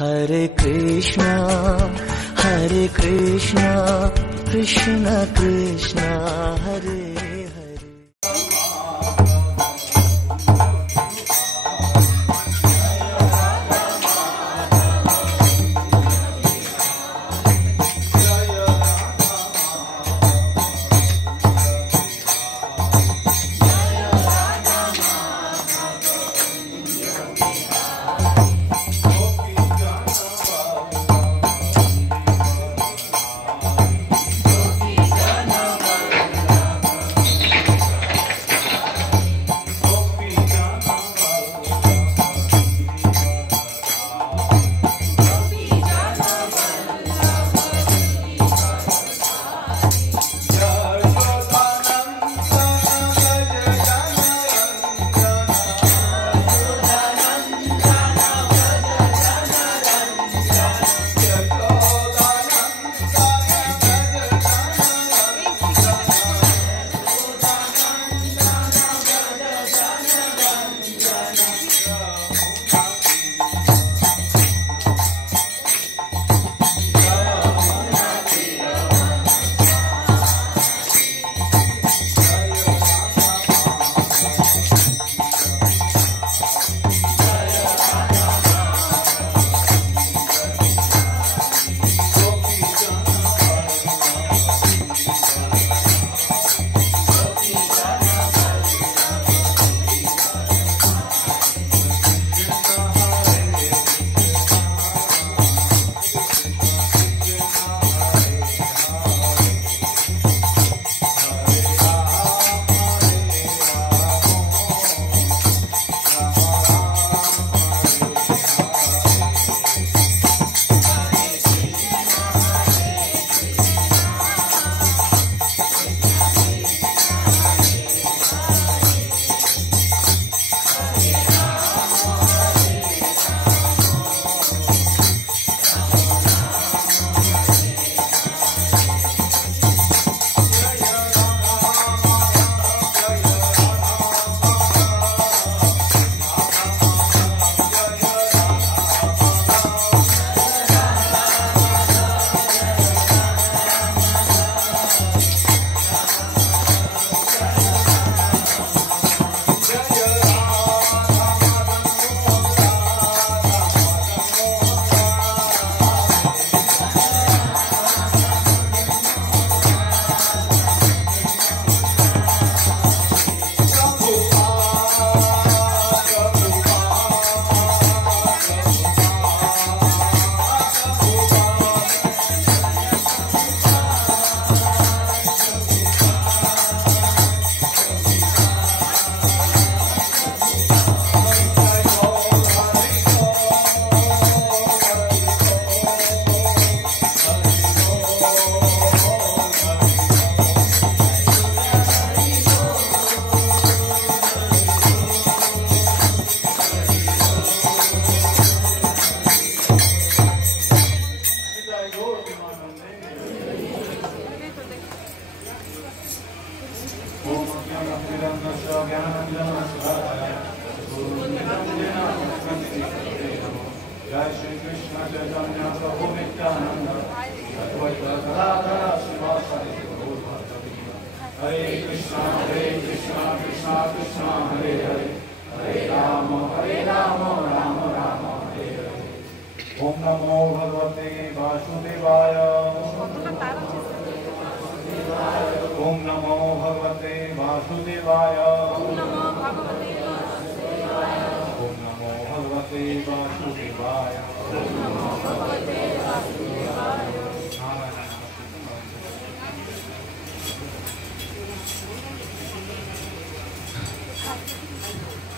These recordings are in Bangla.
हरे कृष्णा कृष्ण कृष्ण हरे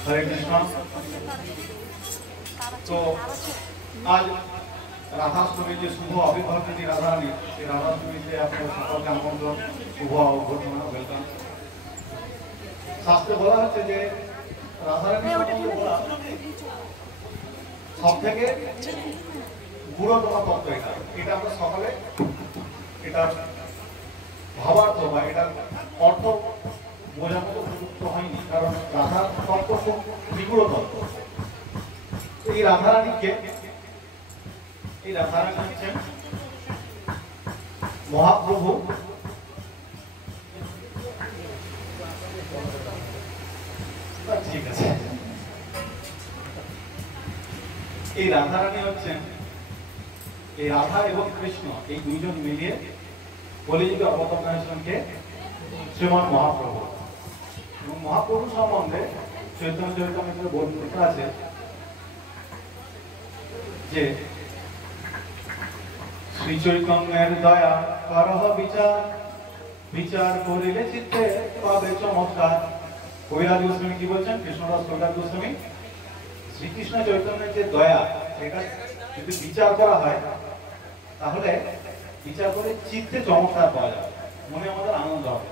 हरे कृष्णा। तो आज राधाष्टमी जो शुभ आविर्भाव की राधारानी राधाष्टमी से आपको सकल आमंत्रण शुभ अभ्यर्थना वेलकम। शास्त्रे বলা হচ্ছে যে রাধারানী বলা সবথেকে গুরুত্বপূর্ণ তত্ত্ব এটা আমরা সকলে এটা ভাবার্থ বা এটা অর্থ বোঝার মতো উপযুক্ত হয়নি, কারণ রাধার তত্ত্ব খুব নিগুড় তত্ত্ব। এই রাধারানীকে এই রাধারানী হচ্ছেন মহাপ্রভু ঠিক আছে, এই রাধারানী হচ্ছেন এই রাধা এবং কৃষ্ণ এই দুইজন মিলিয়ে কলিযুগে অবতরণ হয়েছেন কে? শ্রীমান মহাপ্রভু। এবং মহাপ্রভু সম্বন্ধে চৈতন্য চরিতামৃতে বর্ণিত আছে যে শ্রী চৈতন্যের দয়া করহ বিচার, বিচার করিলে চিত্তে পাবে চমৎকার। কবিরাজ গোস্বামী কি বলছেন? কৃষ্ণদাস কবিরাজ গোস্বামী শ্রীকৃষ্ণ চৈতন্যের যে দয়া সেটা যদি বিচার করা হয় তাহলে বিচার করে চিত্তে চমৎকার পাওয়া যাবে, মনে আমাদের আনন্দ হবে।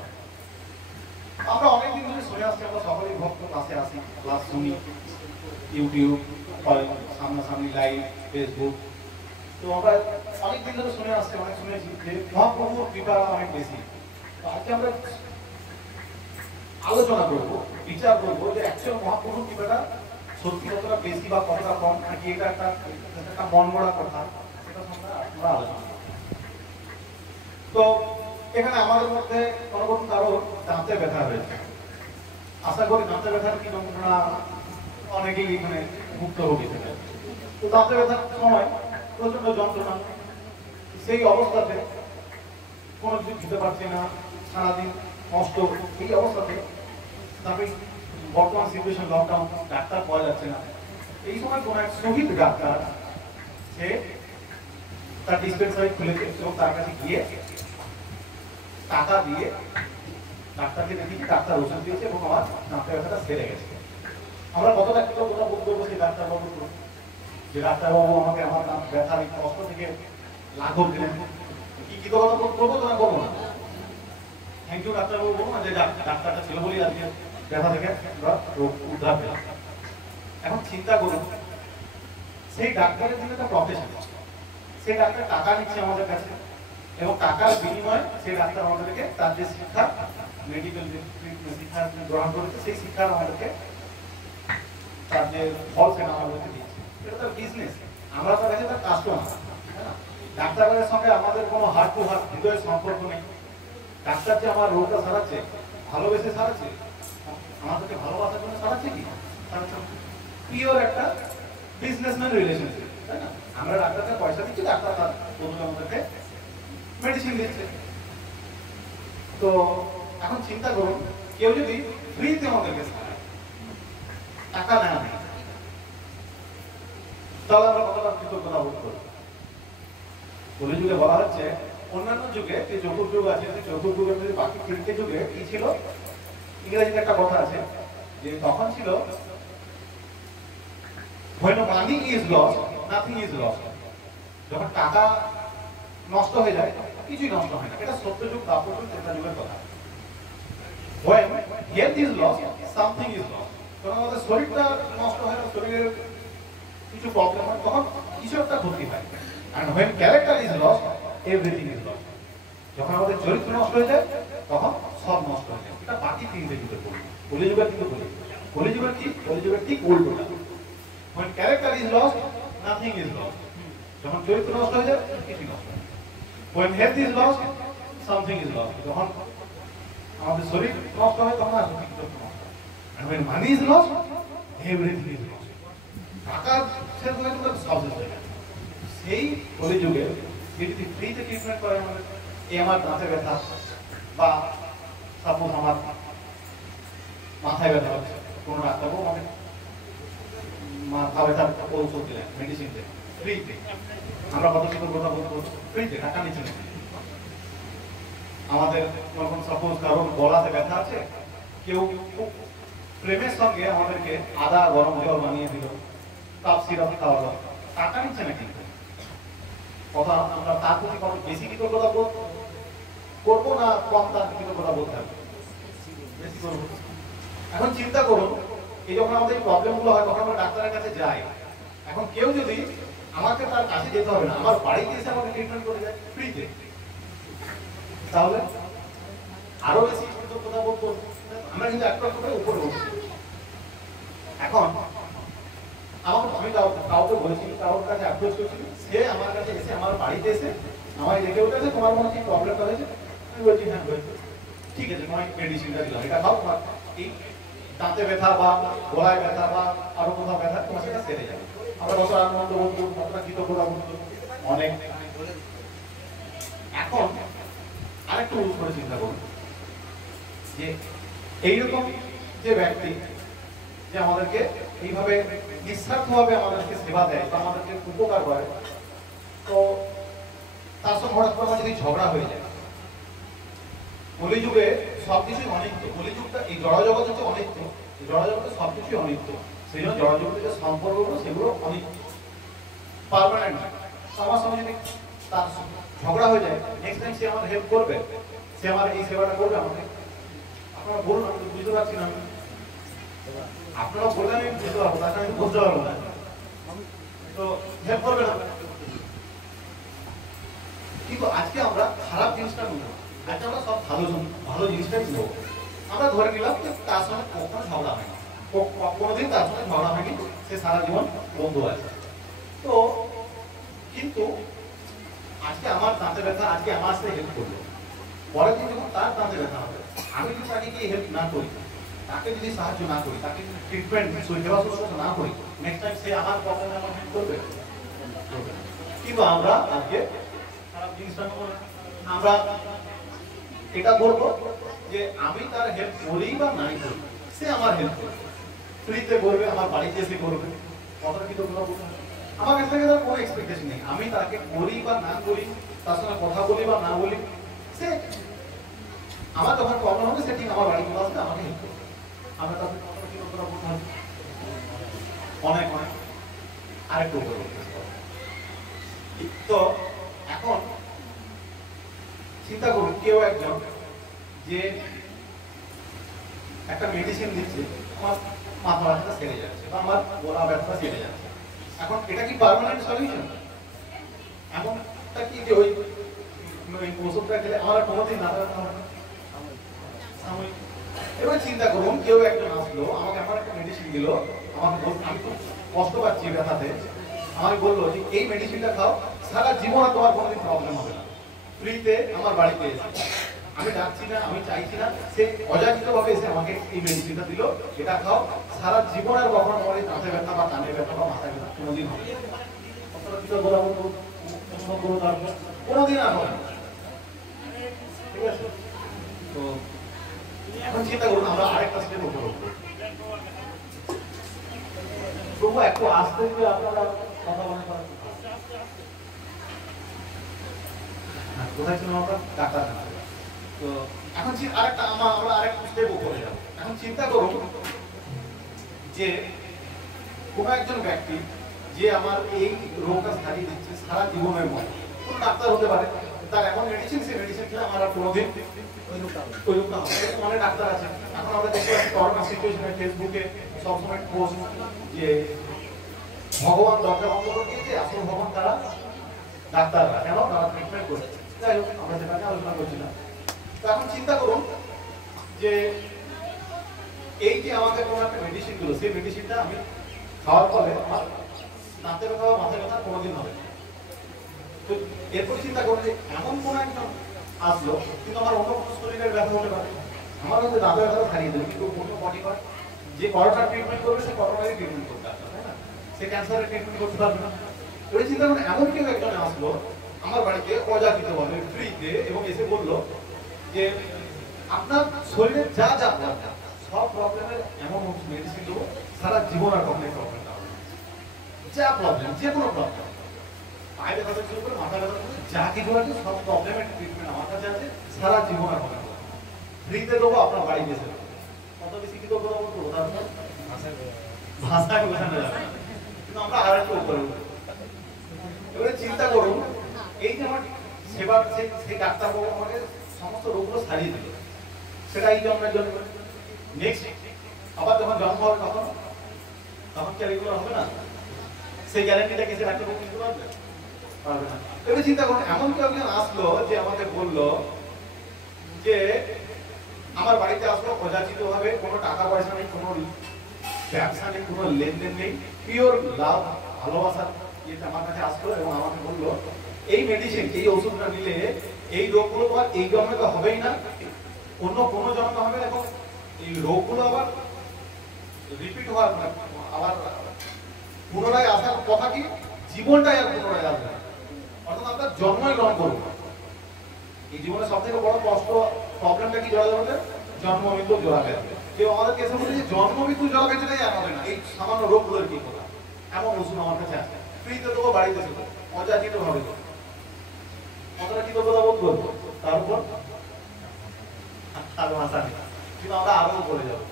আমরা অনেকদিন ধরে শুনে আসছি, আমরা সকলেই ভক্ত, ক্লাসে আসি, ক্লাস শুনি, ইউটিউব, সামনাসামনি লাইভ, ফেসবুক, তো আমরা অনেকদিন ধরে শুনে আসছি, অনেক শুনেছি যে মহাপ্রভুর কৃপা অনেক বেশি। তো আজকে আমরা আলোচনা করবো, বিচার করবো যে অ্যাকচুয়াল মহাপ্রভুর কৃপাটা সত্যি কতটা বেশি বা কতটা কম, নাকি এটা একটা মন গড়া কথা, সেটা আমরা আলোচনা করবো। তো এখানে আমাদের মধ্যে কোনো কারো দাঁতে ব্যথা হয়েছে, আশা করি দাঁতে ব্যথার কি যন্ত্রণা অনেকেই এখানে ভুক্তভোগী থাকে। তো দাঁতে ব্যথার সময় প্রচন্ড যন্ত্রণা, সেই অবস্থাতে কোনো কিছু খেতে পারছে না, সারাদিন কষ্ট, এই অবস্থাতে তারপরে বর্তমান সিচুয়েশন লকডাউন, ডাক্তার পাওয়া যাচ্ছে না। এই সময় কোনো এক শহীদ ডাক্তার সে তার ডিসপেন্সারি খুলেছে এবং তার কাছে গিয়ে টাকা দিয়ে ডাক্তারকে দেখিয়েছি, ডাক্তার ওষুধ দিয়েছে এবং আমার দাঁতের ব্যথাটা সেরে গেছে। আমরা কতটা কৃতজ্ঞতা বোধ করবো সেই ডাক্তারবাবু, যে ডাক্তারবাবু আমাকে আমার দাঁত ব্যথার এই কষ্ট থেকে লাঘব দিলেন। কি কৃতজ্ঞতা বোধ করবো তো না করবো না? থ্যাংক ইউ ডাক্তারবাবু বলবো না, যে ডাক্তারটা ছিল বলেই আজকে ব্যথা থেকে আমরা উদ্ধার পেলাম। এখন চিন্তা করুন, সেই ডাক্তারের জন্য একটা প্রফেশন, সেই ডাক্তার টাকা নিচ্ছে আমাদের কাছে এবং টাকার বিনিময়ে সেই ডাক্তার আমাদেরকে তার যে শিক্ষা, মেডিকেল শিক্ষা গ্রহণ করেছে, সেই শিক্ষা আমাদেরকে তার যে ফল সেটা আমাদেরকে দিচ্ছে। এটা তার বিজনেস, আমরা তার কাছে তার কাস্টমার। ডাক্তারের সঙ্গে আমাদের কোনো হার্ট টু হার্ট হৃদয়ের সম্পর্ক নেই। ডাক্তার যে আমার রোগটা সারাচ্ছে, ভালোবেসে সারাচ্ছে, আমাদেরকে ভালোবাসার জন্য সারাচ্ছে কি? পিওর একটা বিজনেসম্যান রিলেশনশিপ, তাই না? আমরা ডাক্তারকে পয়সা দিচ্ছি, ডাক্তার তার বন্ধু আমাদেরকে মেডিসিন দিচ্ছে। তো এখন চিন্তা করুন, কেউ যদি ফ্রিতে আমাদেরকে টাকা নেয় না, তাহলে আমরা কতটা কৃতজ্ঞতা বোধ করব? কলিযুগে বলা হচ্ছে, অন্যান্য যুগে যে চতুর্যুগ আছে, সেই চতুর্যুগের মধ্যে বাকি তিনটে যুগে কি ছিল? ইংরেজিতে একটা কথা আছে যে তখন ছিল when money is lost, nothing is lost. যখন টাকা নষ্ট হয়ে যায় কিছুই নষ্ট হয় না। এটা সত্যযুগ, দ্বাপরযুগ, ত্রেতাযুগের কথা। when health is lost, something is lost. যখন আমাদের শরীরটা নষ্ট হয় না, শরীরের কিছু প্রবলেম হয়, তখন কিছু একটা ক্ষতি হয়। and when character is lost, everything is lost. যখন আমাদের চরিত্র নষ্ট হয়ে যায় তখন সব নষ্ট হয়ে যায়। এটা বাকি তিনটে যুগের বলি, কলিযুগের কিন্তু বলি। কলিযুগের কি? কলিযুগের ঠিক উল্টোটা। when character is lost, nothing is lost. যখন চরিত্র নষ্ট হয়ে যায় কিছু নষ্ট হয়। when health is lost, something is lost. যখন আমাদের শরীর নষ্ট হয় তখন আর কিছু নষ্ট হয়। and when money is lost, everything is lost. টাকা শেষ হয়ে গেলে সব শেষ হয়ে যায়। সেই কলিযুগে যদি ফ্রিতে ট্রিটমেন্ট করে, আমাদের এই আমার দাঁতে ব্যথা বা সাপোজ আমার মাথায় ব্যথা হচ্ছে, কোনো ডাক্তারবাবু আমাকে মাথা ব্যথার ঔষধ দিলেন, মেডিসিন দিলেন ফ্রিতে, আমরা কত কৃতজ্ঞতা বোধ করবো? ফ্রিতে, টাকা নিচ্ছে না। আমাদের যখন সাপোজ কারোর গলাতে ব্যথা আছে, কেউ খুব প্রেমের সঙ্গে আমাদেরকে আদা গরম জল বানিয়ে দিল, কাপ সিরাপ খাওয়ালো, টাকা নিচ্ছে না কিন্তু। কথা আমরা তার প্রতি কত বেশি কৃতজ্ঞতা বোধ করবো না কম তার কৃতজ্ঞতা বোধ থাকবে? বেশি করবো। এখন চিন্তা করুন, এই যখন আমাদের প্রবলেম গুলো হয় তখন আমরা ডাক্তারের কাছে যাই। এখন কেউ যদি আমাকে তার কাছে যেতে হবে না, আমার বাড়িতে এসে আমাকে ট্রিটমেন্ট করে যায় ফ্রিতে, তাহলে আরো বেশি কৃতজ্ঞতা বোধ করবো। আমরা কিন্তু একটা করে উপরে উঠছি। এখন আমি কাউকে বলেছি, কারোর কাছে অ্যাপ্রোচ করেছি, সে আমার কাছে এসে আমার বাড়িতে এসে আমায় দেখে বলেছে তোমার মনে কি প্রবলেমটা হয়েছে, আমি বলছি হ্যাঁ হয়েছে, ঠিক আছে তোমায় মেডিসিনটা দিলাম, এটা খাও, তোমার এই দাঁতে ব্যথা বা গলায় ব্যথা বা আরো কোথাও ব্যথা তোমার সেটা সেরে যাবে। আমরা কত আনন্দ বন্ধু, কতটা কৃতজ্ঞতা বন্ধু, অনেক। এখন আরেকটু করে চিন্তা করুন যে এইরকম যে ব্যক্তি যে আমাদেরকে এইভাবে নিঃস্বার্থভাবে আমাদেরকে সেবা দেয় বা আমাদেরকে উপকার করে, তো তার সঙ্গে হঠাৎ করে আমার যদি ঝগড়া হয়ে যায়, কলিযুগে সবকিছুই অনিত্য, কলিযুগটা এই জড়জগৎ হচ্ছে অনিত্য, জড়জগতে সবকিছুই অনিত্য, সেই জন্য জড়জগতের যে সম্পর্কগুলো সেগুলো অনিত্য, পার্মানেন্ট। আমার সঙ্গে যদি তার ঝগড়া হয়ে যায়, নেক্সট টাইম সে আমার হেল্প করবে, সে আমার এই সেবাটা করবে আমাকে? আপনারা বলুন, আমি বুঝতে পারছি না, আপনারা বললে আমি বুঝতে পারবো, তাকে আমি বুঝতে পারবো না, তো হেল্প করবে না। কিন্তু আজকে আমরা খারাপ জিনিসটা নেব, আজকে আমরা সব ভালো জিনিসটাই নেব। আমরা ধরে নিলাম যে তার সঙ্গে কখনো ঝগড়া হয়নি, কোনোদিন তার সঙ্গে ঝগড়া হয়নি, সে সারা জীবন বন্ধু আছে। তো কিন্তু আজকে আমার দাঁতে ব্যথা, আজকে আমার সাথে হেল্প করলো, পরের দিন যখন তার দাঁতে ব্যথা হবে, আমি যদি তাকে গিয়ে হেল্প না করি, তাকে যদি সাহায্য না করি, তাকে যদি ট্রিটমেন্ট সেবা শুশ্রূষা না করি, নেক্সট টাইম সে আমার প্রবলেমে আমার হেল্প করবে। কিন্তু আমরা আজকে খারাপ জিনিসটা আমরা এটা করবো যে আমি তার হেল্প করি বা নাই করি, সে আমার হেল্প করবে, ফ্রিতে করবে, আমার বাড়িতে এসে করবে, কথা কি তো আমার কাছ থেকে তার কোনো এক্সপেকটেশন নেই, আমি তাকে করি বা না করি, তার সঙ্গে কথা বলি বা না বলি, সে আমার যখন প্রবলেম হবে সে ঠিক আমার বাড়ি চলে আসবে, আমাকে হেল্প করবে। আমরা তাদের অনেক অনেক আরেকটু উপরে তো এখন চিন্তা করুন, কেউ একজন যে একটা মেডিসিন দিচ্ছে, আমার মাথা ব্যথাটা সেরে যাচ্ছে বা আমার গলা ব্যথাটা সেরে যাচ্ছে, এখন এটা কি পার্মানেন্ট সলিউশন? এমনটা কি যে ওই ওষুধটা খেলে আমার কোনোদিন মাথা ব্যথা হবে না? এবার চিন্তা করুন, কেউ একজন আসলো, আমাকে আমার একটা মেডিসিন দিল, আমাকে আমি খুব কষ্ট পাচ্ছি ব্যথাতে, আমাকে বললো যে এই মেডিসিনটা খাও, সারা জীবন তোমার কোনোদিন প্রবলেম হবে না, ফ্রিতে আমার বাড়িতে এসে, আমি ডাকছি না, আমি চাইছি না, সে অযাচিতভাবে এসে আমাকে এই মেডিসিনটা দিল, এটা খাও, সারা জীবন আর কখনো তোমার এই দাঁতে ব্যথা বা কানে ব্যথা বা মাথায় ব্যথা কোনোদিন হবে না, কোনোদিন আর হবে না। ঠিক আছে, তো এখন চিন্তা করুন, আমরা আরেকটা স্টেপ উপর উঠবো। প্রভু একটু আসতে দিলে আপনারা কথা মনে করেন, কোথায় ছিল আমরা? ডাক্তার। তো এখন আরেকটা আমরা আরেকটা স্টেপ উপরে যাবো। এখন চিন্তা করুন যে কোন একজন ব্যক্তি যে আমার এই রোগটা সারিয়ে দিচ্ছে সারা জীবনের মতো, কোন ডাক্তার হতে পারে, তার এমন মেডিসিন, সেই মেডিসিন খেলে আমার আর কোনোদিন ওই রোগটা হবে। অনেক ডাক্তার আছে, এখন আমরা দেখতে পাচ্ছি করোনা সিচুয়েশনে ফেসবুকে সবসময় পোস্ট যে ভগবান দরজা বন্ধ করে দিয়েছে, আসল ভগবান তারা ডাক্তাররা, কেন? তারা ট্রিটমেন্ট করছে। যাই হোক, আমরা সেটা নিয়ে আলোচনা করছি না। তো এখন চিন্তা করুন যে এই যে আমাকে কোনো একটা মেডিসিন দিল, সেই মেডিসিনটা আমি খাওয়ার ফলে আমার দাঁতে ব্যথা বা মাথায় ব্যথা কোনোদিন হবে না। তো এরপর চিন্তা করুন যে এমন কোন একজন আসলো, কিন্তু আমার অন্য কোনো শরীরের ব্যথা হতে পারে, আমার হচ্ছে দাঁতে ব্যথা ছাড়িয়ে দেবে, কিন্তু অন্য বডি পার্ট যে করোনার ট্রিটমেন্ট করবে সে করোনারই ট্রিটমেন্ট করতে পারবে, তাই না? সে ক্যান্সারের ট্রিটমেন্ট করতে পারবে না। ওই চিন্তা করুন, এমন কেউ একজন আসলো আমার বাড়িতে অযাচিতভাবে ফ্রিতে এবং এসে বললো যে আপনার শরীরে যা যা প্রবলেম, সব প্রবলেমের এমন মেডিসিন দেবো, সারা জীবন আর কখনোই প্রবলেমটা হবে না। যা প্রবলেম, যে কোনো প্রবলেম, পায়ে ব্যথা থেকে শুরু করে মাথা ব্যথা থেকে যা কিছু আছে সব প্রবলেমের ট্রিটমেন্ট আমার কাছে আছে, সারা জীবন আর হবে না। ফ্রিতে দেবো, আপনার বাড়িতে এসে দেবো। কত বেশি কি দেবো বলবো, ভাষায় বোঝানো যাবে না, কিন্তু আমরা আর একটু উপরে উঠবো। এবারে চিন্তা করুন, এই যে আমার সেবা, সেই ডাক্তারবাবু আমাকে সমস্ত রোগগুলো সারিয়ে দিল, সেটা এই জন্মের জন্য। নেক্সট আবার যখন জন্ম হবে তখন কি আর এগুলো হবে না? সেই গ্যারান্টিটা কি সে ডাক্তারবাবু নিতে পারবে? পারবে না। এবারে চিন্তা করুন, এমন কেউ একজন আসলো যে আমাকে বললো যে আমার বাড়িতে আসলো অযাচিতভাবে, কোনো টাকা পয়সা নেই, কোনো ব্যবসা নেই, কোনো লেনদেন নেই, পিওর লাভ ভালোবাসা এটা আমার কাছে আসলো এবং আমাকে বললো এই মেডিসিন এই ওষুধটা নিলে এই রোগগুলো আবার এই জন্মে তো হবেই না, অন্য কোনো জন্মে হবে, এবং এই রোগগুলো আবার রিপিট হওয়ার আবার পুনরায় আসার কথা কি জীবনটাই আর পুনরায় আসবে না, অর্থাৎ আপনার জন্মই গ্রহণ করবো। এই জীবনে সব থেকে বড় কষ্ট প্রবলেমটা কি জড়া যাবে? জন্ম মৃত্যু জোড়া গেছে। কেউ আমাদের কেসে বলে যে জন্ম মৃত্যু জোড়া গেছে আর হবে না, এই সামান্য রোগগুলোর কি কথা, এমন ওষুধ আমার কাছে আছে, ফ্রিতে দেবো, বাড়িতে দেবো, অযাচিত ভাবে দেবো, কতটা কি কথা বোধ করবো, তার উপর আর ভাষা নেই, কিন্তু আমরা আরো বলে যাবো।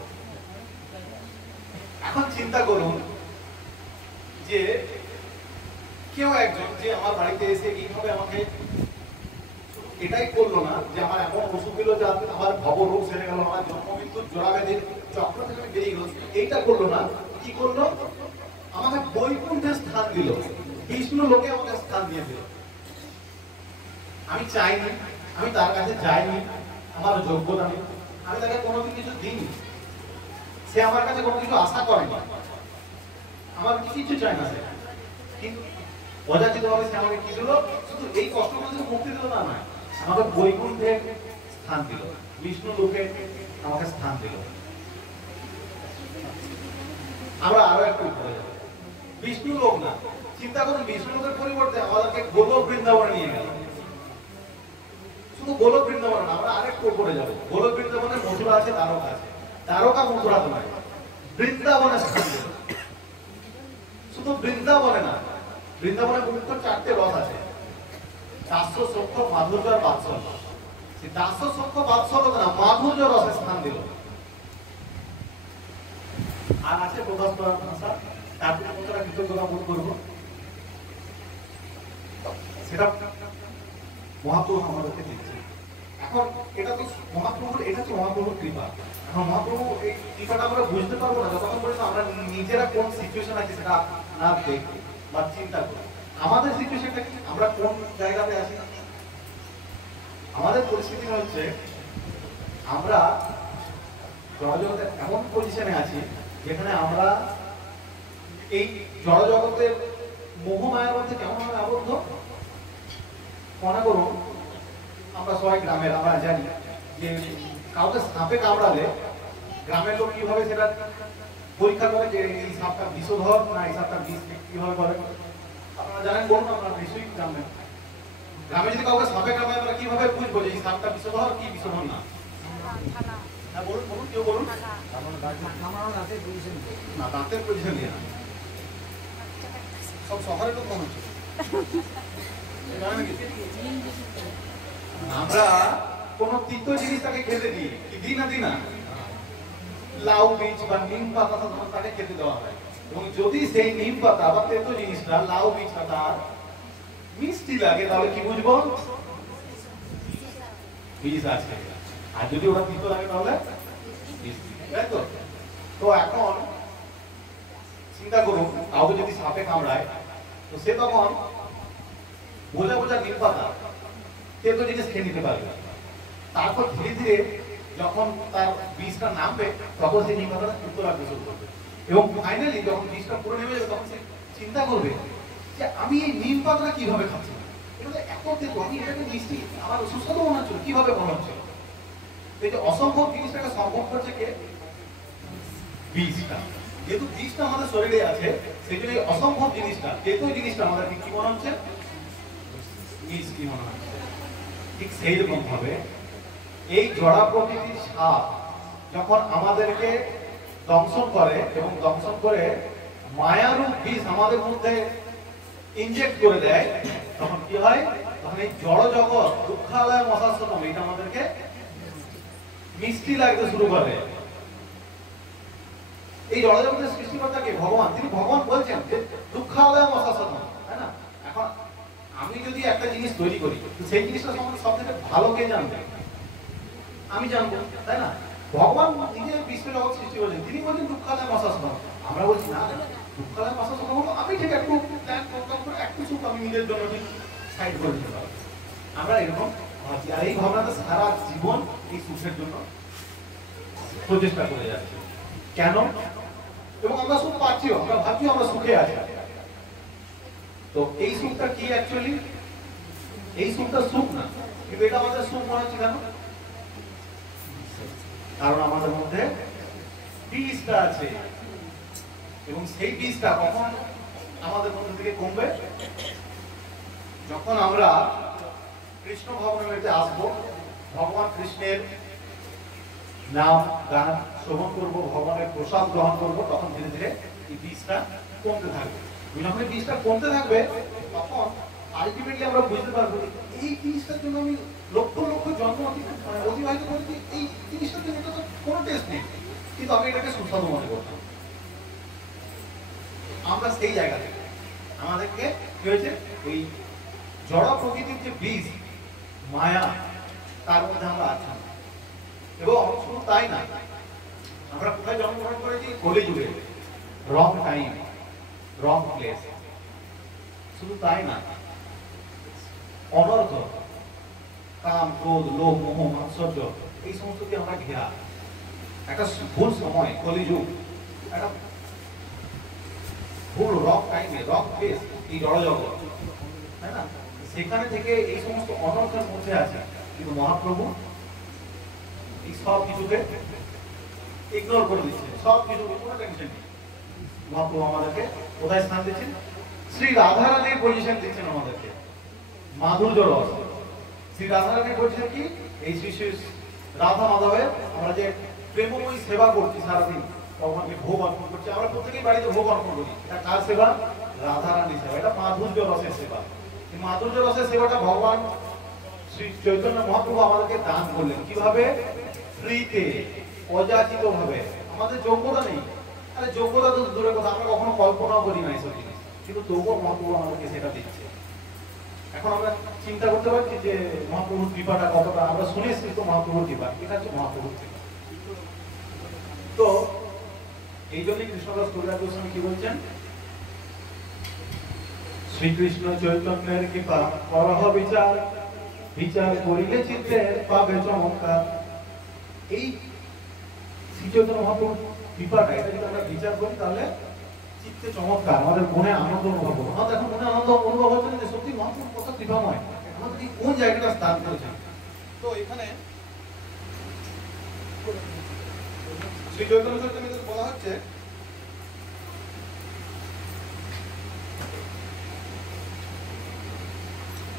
এখন চিন্তা করুন যে কেউ একজন যে আমার বাড়িতে এসে এইভাবে আমাকে এটাই করলো না যে আমার এমন ওষুধ দিল যাতে আমার ভবরোগ সেরে গেল, আমার জন্ম মৃত্যুর জোড়াব্যাধির চক্র থেকে আমি বেরিয়ে গেল, এইটা করলো না, কি করলো? আমাকে বৈকুণ্ঠে স্থান দিল, বিষ্ণু লোকে আমাকে স্থান দিয়ে দিল। আমি চাইনি, আমি তার কাছে যাইনি, আমার যোগ্যতা নেই, আমি তাকে কোনোদিন কিছু দিইনি, সে আমার কাছে কোনো কিছু আশা করেনি, আমার কিছু চাই না সে, কিন্তু অযাচিত ভাবে সে আমাকে কি দিল? শুধু এই কষ্টগুলো থেকে মুক্তি দিল না, নয়, আমাকে বৈকুণ্ঠে স্থান দিল, বিষ্ণু লোকে আমাকে স্থান দিল। আমরা আরো একটু উপরে যাব, বিষ্ণু লোক না, চিন্তা করুন বিষ্ণু লোকের পরিবর্তে আমাদেরকে গোলক বৃন্দাবনে নিয়ে গেল। শুধু গোলক বৃন্দাবন না, আমরা আরেকটু উপরে যাবো, গোলক বৃন্দাবনে মথুরা আছে, দ্বারকা আছে, দ্বারকা মথুরা তো নয়, বৃন্দাবনে স্থান দিল। শুধু বৃন্দাবনে না, বৃন্দাবনে মুখ্য 4টে রস আছে, দাস্য সখ্য মাধুর্য আর বাৎসল্য। সেই দাস্য সখ্য বাৎসল্য না, মাধুর্য রসে স্থান দিল। আর আছে প্রকাশ করার ভাষা, তার প্রতি কতটা কৃতজ্ঞতা বোধ করবো, সেটা মহাপ্রভু আমাদেরকে দিচ্ছে। এখন এটা তো মহাপ্রভুর, এটা হচ্ছে মহাপ্রভুর কৃপা। এখন মহাপ্রভু এই কৃপাটা আমরা বুঝতে পারবো না যতক্ষণ পর্যন্ত আমরা নিজেরা কোন সিচুয়েশন আছে সেটা না দেখবো বা চিন্তা করবো। আমাদের সিচুয়েশনটা কি, আমরা কোন জায়গাতে আছি? আমাদের পরিস্থিতি হচ্ছে আমরা জড়জগতে এমন পজিশনে আছি যেখানে আমরা এই জড়জগতের মোহমায়ার মধ্যে কেমন ভাবে আবদ্ধ। মনে করুন আমরা সবাই গ্রামের, আমরা জানি যে কাউকে সাপে কামড়ালে গ্রামের লোক কিভাবে সেটা পরীক্ষা করে যে এই সাপটা বিষধর না এই সাপটা বিষ, কিভাবে করে আপনারা জানেন, বলুন, আপনারা নিশ্চয়ই জানবেন। গ্রামে যদি কাউকে সাপে কামড়ায় আমরা কিভাবে বুঝবো যে এই সাপটা বিষধর কি বিষধর না? হ্যাঁ বলুন, বলুন, কেউ বলুন। না, দাঁতের পজিশন দিয়ে না, সব শহরে তো মনে হচ্ছে। আমরা কোন তিতো জিনিস তাকে খেতে দিই, কি দিই না দিই না? লাউ বীজ বা নিম পাতা তাকে খেতে দেওয়া হয়, এবং যদি সেই নিম পাতা বা তেতো জিনিসটা লাউ বীজটা তার মিষ্টি লাগে তাহলে কি বুঝবো? বীজ আছে। আর যদি ওটা তিতো লাগে তাহলে তাই তো। তো এখন চিন্তা করুন কাউকে যদি সাপে কামড়ায় তো সে তখন বোঝা বোঝা নিম পাতা তেতো জিনিস খেয়ে নিতে পারবে, তারপর ধীরে ধীরে যখন তার বীজটা নামবে তখন সেই নিম পাতাটা তিতো লাগতে শুরু করবে, এবং ফাইনালি যখন বীজটা পুরো নেমে যাবে তখন সে চিন্তা করবে যে আমি এই নিম পাতাটা কিভাবে খাচ্ছি, এটা এত তেতো, আমি এটাকে মিষ্টি আমার সুস্বাদু মনে হচ্ছিল, কিভাবে মনে হচ্ছিল? এই যে অসম্ভব জিনিসটাকে সম্ভব করছে কে? বীজটা। যেহেতু বীজটা আমাদের শরীরে আছে সেই জন্য অসম্ভব জিনিসটা, তেতো জিনিসটা আমাদেরকে কি মনে হচ্ছে? মিষ্টি মনে হচ্ছে। ঠিক সেই রকম ভাবে এই জড়া প্রকৃতির সাপ যখন আমাদেরকে দংশন করে এবং দংশন করে মায়ারূপ বিষ আমাদের মধ্যে ইনজেক্ট করে দেয়, তখন কি হয়? তখন এই জড় জগৎ দুঃখালয় মশাসনম এটা আমাদেরকে মিষ্টি লাগতে শুরু করে। এই জড় জগতের সৃষ্টিকর্তা কে? ভগবান। তিনি ভগবান বলছেন যে দুঃখালয় মশাসনম, তাই না? এখন আমি যদি একটা জিনিস তৈরি করি সেই জিনিসটা সম্বন্ধে সব থেকে ভালো কে জানবে? আমি জানবো, তাই না? ভগবান নিজে বিশ্ব জগৎ সৃষ্টি করেছেন, তিনি বলছেন দুঃখালয় মশাসনম। আমরা বলছি না, দুঃখালয় মশাসনম হলো আমি ঠিক একটু প্ল্যান প্রোগ্রাম করে একটু সুখ আমি নিজের জন্য ঠিক সাইড করে দিতে পারবো। আমরা এরকম ভাবছি, আর এই ভাবনাটা সারা জীবন এই সুখের জন্য প্রচেষ্টা করে যাচ্ছে। কেন? এবং আমরা সুখ পাচ্ছিও, আমরা ভাবছিও আমরা সুখে আছি। তো এই সুখটা কি অ্যাকচুয়ালি? এই সুখটা সুখ না, কিন্তু এটা আমাদের সুখ মনে হচ্ছে কেন? কারণ আমাদের মধ্যে বিষটা আছে, এবং সেই বিষটা কখন আমাদের মধ্যে থেকে কমবে? যখন আমরা কৃষ্ণ ভবনেতে আসবো, ভগবান কৃষ্ণের নাম গান শ্রবণ করবো, ভগবানের প্রসাদ গ্রহণ করবো, তখন ধীরে ধীরে এই বিষটা কমতে থাকবে। যখন এই বিষটা কমতে থাকবে, তখন আলটিমেটলি আমরা বুঝতে পারবো এই জিনিসটার জন্য আমি লক্ষ লক্ষ জন্ম অতিবাহিত করেছি, এই জিনিসটার জন্য এটা তো কোনো টেস্ট নেই, কিন্তু আমি এটাকে সুস্বাদু মনে করতাম। আমরা সেই জায়গা থেকে আমাদেরকে কি হয়েছে, ওই জড় প্রকৃতির যে বীজ মায়া, তার মধ্যে আমরা আছি। এবং শুধু তাই না, আমরা কোথায় জন্মগ্রহণ করেছি? কলিযুগে, রং টাইম, রং প্লেস। শুধু তাই না, অনর্থ, কাম, ক্রোধ, লোভ, মোহ, মাৎসর্য, এই সমস্ত দিয়ে আমরা ঘেরা। একটা ভুল সময়, কলিযুগ, একটা ভুল রং টাইমে, রং প্লেস, এই জড়জগৎ, তাই না? সেখানে থেকে এই সমস্ত অনর্থের মধ্যে আছে, কিন্তু মহাপ্রভু এই সব কিছুকে ইগনোর করে দিচ্ছে, সব কিছু কোনো টেনশন নেই। মহাপ্রভু আমাদেরকে কোথায় স্থান দিচ্ছেন? শ্রী রাধারানীর পজিশন দিচ্ছেন আমাদেরকে, মাধুর্য রস। শ্রী রাধারানী বলছেন কি, এই শ্রী শ্রী রাধা মাধবের আমরা যে প্রেমময়ী সেবা করছি সারাদিন, ভগবানকে ভোগ অর্পণ করছি, আমরা প্রত্যেকেই বাড়িতে ভোগ অর্পণ করি, এটা কার সেবা? রাধারানীর সেবা, এটা মাধুর্য রসের সেবা। এই মাধুর্য রসের সেবাটা ভগবান শ্রী চৈতন্য মহাপ্রভু আমাদেরকে দান করলেন। কিভাবে? ফ্রিতে, অযাচিত ভাবে। আমাদের যোগ্যতা নেই, আরে যোগ্যতা তো দূরের কথা, আমরা কখনো কল্পনাও করি না এইসব জিনিস, কিন্তু তবুও মহাপ্রভু আমাদেরকে সেটা দিচ্ছে। এখন আমরা চিন্তা করতে পারছি যে মহাপ্রভুর কৃপাটা কতটা, আমরা শুনেছি তো মহাপ্রভুর কৃপা, এটা হচ্ছে মহাপ্রভুর কৃপা। তো এই জন্যই কৃষ্ণদাস কবিরাজ গোস্বামী কি বলছেন? শ্রীকৃষ্ণ চৈতন্যের কৃপা করহ বিচার, বিচার করিলে চিত্তে পাবে চমৎকার। এই শ্রী চৈতন্য মহাপ্রভুর কৃপাটা, এটা যদি আমরা বিচার করি তাহলে চিত্তে চমৎকার, আমাদের মনে আনন্দ অনুভব করবো। আমাদের এখন মনে আনন্দ অনুভব হচ্ছে না যে সত্যি মহাপ্রভু কত কৃপাময়, আমাদের এই কোন জায়গাটা স্থান করেছেন। তো এখানে শ্রী চৈতন্য চৈতন্যকে বলা হচ্ছে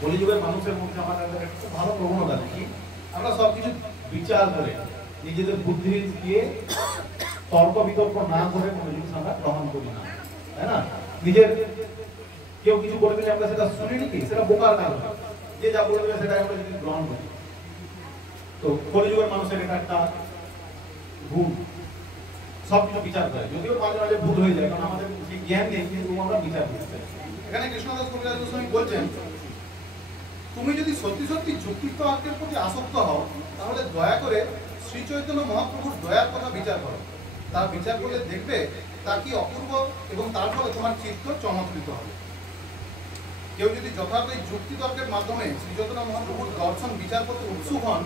কলিযুগের মানুষের মধ্যে আমাদের একটা খুব ভালো প্রবণতা দেখি, আমরা সবকিছু বিচার করে নিজেদের বুদ্ধি দিয়ে তর্ক বিতর্ক না করে কোনো জিনিস আমরা গ্রহণ করি না, তাই না? নিজের কেউ কিছু বলে দিলে আমরা সেটা শুনি নাকি, সেটা বোকার কারণ, যে যা বলে দেবে সেটা আমরা যদি গ্রহণ করি। তো কলিযুগের মানুষের এটা একটা ভুল, সবকিছু বিচার করে, যদিও মাঝে মাঝে ভুল হয়ে যায়, কারণ আমাদের সেই জ্ঞান নেই, কিন্তু আমরা বিচার করতে। এখানে কৃষ্ণদাস কবিরাজ গোস্বামী বলছেন, তুমি যদি সত্যি সত্যি যুক্তিতর্কের প্রতি আসক্ত হও, তাহলে দয়া করে শ্রী চৈতন্য মহাপ্রভুর দয়ার কথা বিচার করো। তার বিচার করলে দেখবে তা কি অপূর্ব, এবং তার ফলে তোমার চিত্ত চমৎকৃত হবে। কেউ যদি যথার্থ এই যুক্তিতর্কের মাধ্যমে শ্রী চৈতন্য মহাপ্রভুর দর্শন বিচার করতে উৎসুক হন,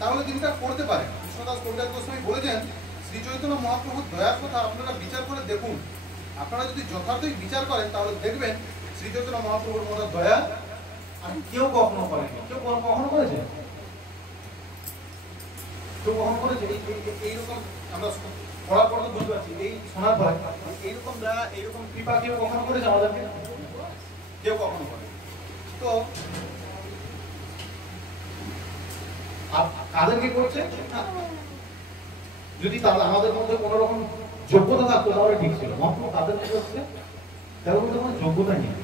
তাহলে তিনি তা করতে পারেন। কৃষ্ণদাস কবিরাজ গোস্বামী বলেছেন, শ্রী চৈতন্য মহাপ্রভুর দয়ার কথা আপনারা বিচার করে দেখুন। আপনারা যদি যথার্থই বিচার করেন, তাহলে দেখবেন শ্রী চৈতন্য মহাপ্রভুর মতো দয়া আর কেউ কখনো করেনি। কেউ কখনো করেছে? কেউ কখনো করেছে? এইরকম আমরা পড়ার পর তো বুঝতে পারছি, এই শোনার পর এইরকম দয়া, এইরকম কৃপা কেউ কখনো করেছে আমাদেরকে? কেউ কখনো করে। তো কাদেরকে করছে? যদি তারা আমাদের মধ্যে কোন রকম যোগ্যতা থাকতো তাহলে ঠিক ছিল। মহাপ্রভু তাদেরকে করছে তাদের মধ্যে কোনো যোগ্যতা নেই।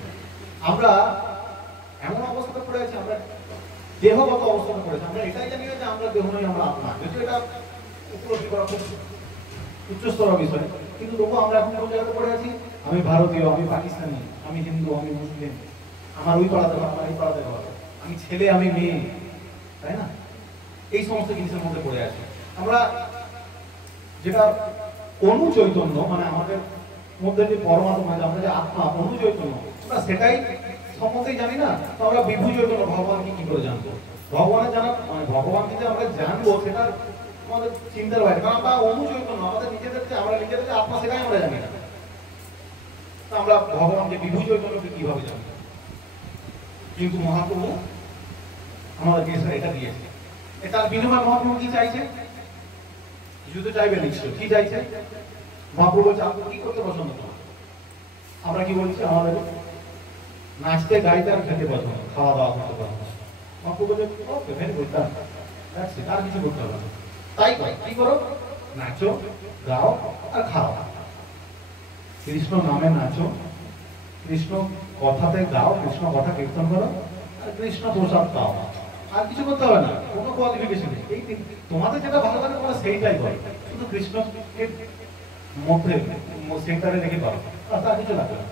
আমরা এমন অবস্থাতে পড়ে আছি, আমরা দেহগত অবস্থাতে পড়েছি, আমরা এটাই জানি যে আমরা দেহ নই, আমরা আত্মা। যদিও এটা উপলব্ধি করা খুব উচ্চস্তর বিষয়, কিন্তু তবুও আমরা এখন কোন জায়গাতে পড়ে আছি, আমি ভারতীয়, আমি পাকিস্তানি, আমি হিন্দু, আমি মুসলিম, আমার ওই পাড়াতে ঘর, আমার এই পাড়াতে ঘর, আমি ছেলে, আমি মেয়ে, তাই না? এই সমস্ত জিনিসের মধ্যে পড়ে আছি আমরা। যেটা অনু চৈতন্য, মানে আমাদের মধ্যে যে পরমাত্মা, আমরা যে আত্মা, অনু চৈতন্য, আমরা সেটাই সম্বন্ধেই জানি না। তো আমরা বিভু চৈতন্য ভগবানকে কি করে জানবো? ভগবানের জানা মানে ভগবানকে যে আমরা জানবো, সেটা আমাদের চিন্তার বাইরে, কারণ আমরা অনুচৈতন্য, আমাদের নিজেদেরকে আমরা নিজেদেরকে আত্মা সেটাই আমরা জানি না। আমরা ভগবানকে বিভু চৈতন্যকে কিভাবে জানি? কিন্তু মহাপ্রভু আমাদেরকে এটা দিয়েছে। তার বিনিময়ে মহাপ্রভু কি চাইছে? কিছু তো চাইবে নিশ্চয়। কি চাইছে? মহাপ্রভু বলছে আপনি কি করতে পছন্দ করেন? আমরা কি বলছি? আমাদের নাচতে গাইতে আর খেতে পছন্দ, খাওয়া দাওয়া করতে পছন্দ। মহাপ্রভু বলছে ওকে ভেরি গুড, আর কিছু করতে হবে না। তাই কি করো? নাচো, গাও আর খাও। কৃষ্ণ নামে নাচো, কৃষ্ণ কথাতে গাও, কৃষ্ণ কথা কীর্তন করো, আর কৃষ্ণ প্রসাদ পাও। আর কিছু করতে হবে না, কোনো কোয়ালিফিকেশন নেই। এই তোমাদের যেটা ভালো লাগে তোমরা সেইটাই করো, শুধু কৃষ্ণকে মধ্যে সেন্টারে রেখে পারো, আর কিছু লাগবে না।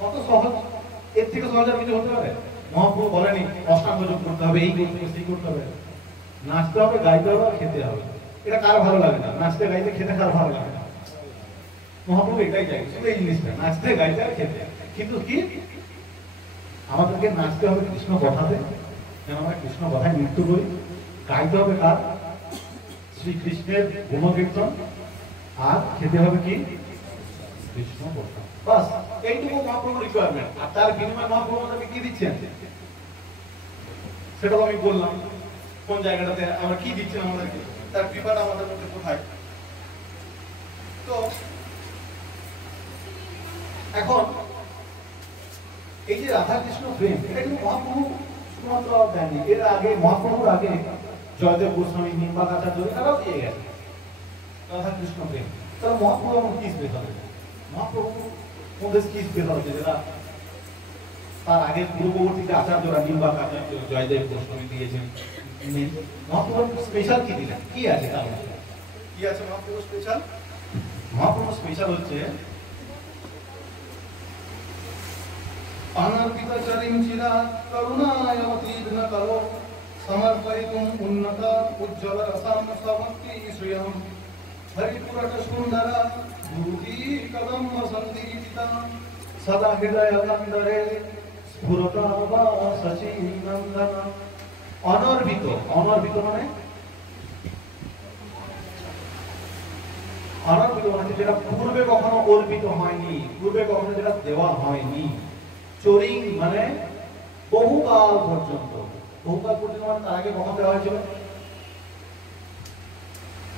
কত সহজ! এর থেকে সহজ আর কিছু হতে পারে? মহাপ্রভু বলেনি অষ্টাঙ্গ যোগ করতে হবে, এই করতে হবে, সেই করতে হবে। নাচতে হবে, গাইতে হবে, খেতে হবে। এটা কার ভালো লাগে না? নাচতে গাইতে খেতে কার ভালো লাগে না? মহাপ্রভু এটাই চাই, শুধু এই জিনিসটা, নাচতে গাইতে আর খেতে। কিন্তু কি আমাদেরকে নাচতে হবে কৃষ্ণ কথাতে, যেন আমরা কৃষ্ণ কথায় নৃত্য করি। গাইতে হবে কার? শ্রীকৃষ্ণের গুণকীর্তন। আর খেতে হবে কি? কৃষ্ণ কথা। বাস এইটুকু মহাপ্রভুর রিকোয়ারমেন্ট। আর তার বিনিময়ে মহাপ্রভু আমাদেরকে কি দিচ্ছেন সেটাও আমি বললাম। কোন জায়গাটাতে আমরা কি দিচ্ছেন আমাদেরকে, তার কৃপাটা আমাদের মধ্যে কোথায়। তো এখন এই যে রাধা কৃষ্ণ প্রেম, এটা কিন্তু মহাপ্রভু শুধুমাত্র দেননি। এর আগে মহাপ্রভুর আগে জয়দেব গোস্বামী, নিম্বাকাচার্য এরাও দিয়ে গেছে রাধা কৃষ্ণ প্রেম। তারা মহাপ্রভু আমার কি স্পেশাল? মহাপ্রভুর মধ্যে কি স্পেশাল আছে যেটা তার আগে পূর্ববর্তী যে আচার্যরা, নিম্বাকাচার্য, জয়দেব গোস্বামী দিয়েছেন? মহাপ্রভু স্পেশাল কি দিলেন? কি আছে তার মধ্যে? কি আছে মহাপ্রভু স্পেশাল? মহাপ্রভু স্পেশাল হচ্ছে अनर्पितचरिं चिरात् करुणायवतीर्न कलो समर्पयितुम् उन्नत उज्ज्वलरसां स्वभक्ति श्रियं हरिपुरटसुन्दरा भूति कदम्ब सन्दीपिता सदा हृदयगन्धरे स्फुरता वा शचीनन्दन। অনর্পিত, অনর্পিত মানে অনর্পিত মানে যেটা পূর্বে কখনো অর্পিত হয়নি, পূর্বে কখনো যেটা দেওয়া হয়নি। চরিং মানে বহুকাল পর্যন্ত। বহুকাল পর্যন্ত মানে তার আগে কখন দেওয়া হয়েছিল?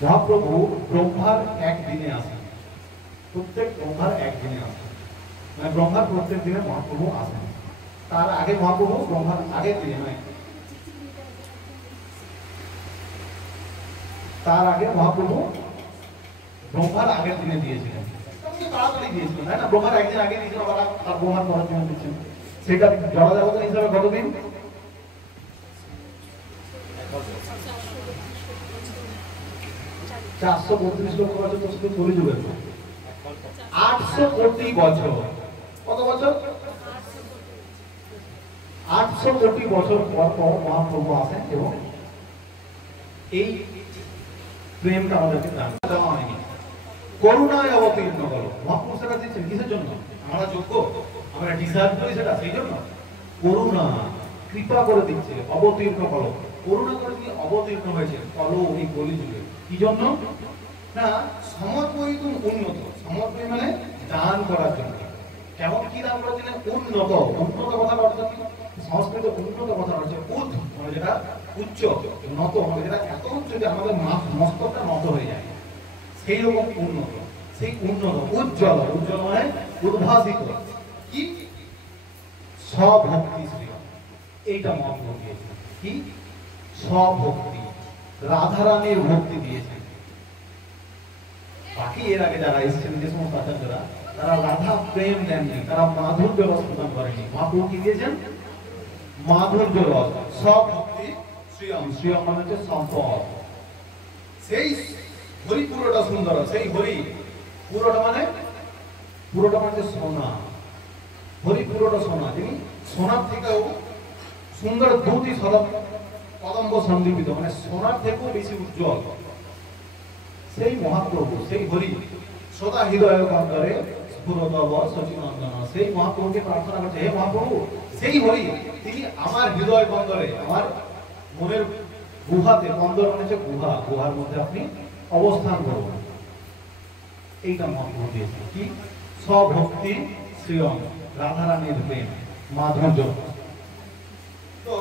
মহাপ্রভু ব্রহ্মার একদিনে আসেন, প্রত্যেক ব্রহ্মার একদিনে আসেন, মানে ব্রহ্মার প্রত্যেক দিনে মহাপ্রভু আসেন। তার আগে মহাপ্রভু ব্রহ্মার আগের দিনে নয়, তার আগে মহাপ্রভু ব্রহ্মার আগের দিনে দিয়েছিলেন। তাড়াতাড়ি দিয়েছিলেন, তাই না? ব্রহ্মার একদিন আগে দিয়েছিল, আবার তার ব্রহ্মার পরের দিনে দিচ্ছেন। সেটা জড়জগতের হিসাবে কতদিন? 432 লক্ষ বছর তো শুধু কলিযুগের, 800 কোটি বছর। কত বছর? 800 কোটি বছর পর পর মহাপ্রভু আসেন এবং এই প্রেমটা আমাদেরকে দান দেওয়া হয়নি। করুণায় অবতীর্ণ করো। মহাপ্রভু সেটা দিচ্ছেন কিসের জন্য? আমরা যোগ্য, আমরা ডিজার্ভ করি সেটা, সেই জন্য করুণা, কৃপা করে দিচ্ছে, অবতীর্ণ করো। করুণা করে দিয়ে অবতীর্ণ হয়েছে করো এই কলিযুগে। কি জন্য? না সমর্পয়িত উন্নত। সমর্পয় মানে দান করার জন্য। কেমন কি দান করার জন্য? উন্নত। উন্নত কথার অর্থ কি? সংস্কৃত উন্নত কথার অর্থ উদ মানে যেটা উচ্চ, নত মানে যেটা এত উচ্চ যে আমাদের মস্তকটা নত হয়ে যায়, সেই রকম উন্নত। সেই উন্নত উজ্জ্বল, উজ্জ্বল মানে উদ্ভাসিত। কি? স্বভক্তি শ্রী, এইটা মহাপ্রভু দিয়েছেন। কি? স্বভক্তি, রাধারানীর ভক্তি দিয়েছেন। বাকি এর আগে যারা এসেছেন যে সমস্ত আচার্যরা, তারা রাধা প্রেম দেননি, তারা মাধুর্য রস প্রদান করেনি। মহাপ্রভু কি দিয়েছেন? মাধুর্য রস, স্বভক্তি শ্রিয়ম। শ্রিয়ম মানে হচ্ছে সম্পদ। সেই হরি পুরোটা সুন্দর, সেই হরি পুরোটা মানে সোনা। হরি পুরোটা সোনা, তিনি সোনার থেকেও সুন্দর, দুটি কদম্ব সন্দীপিত, মানে সোনার থেকেও বেশি উজ্জ্বল। সেই মহাপ্রভু, সেই হরি সদা হৃদয় অন্তরে স্ফুরতব সচিনন্দন। সেই মহাপ্রভুকে প্রার্থনা করছে, হে মহাপ্রভু, সেই হরি তিনি আমার হৃদয় অন্তরে, আমার মনের গুহাতে, কন্দর মানে হচ্ছে গুহা, গুহার মধ্যে আপনি অবস্থান করবেন। এইটা মহাপ্রভু দিয়েছে কি? স্বভক্তি শ্রীয়ং, রাধারানীর প্রেম মাধুর্য। তো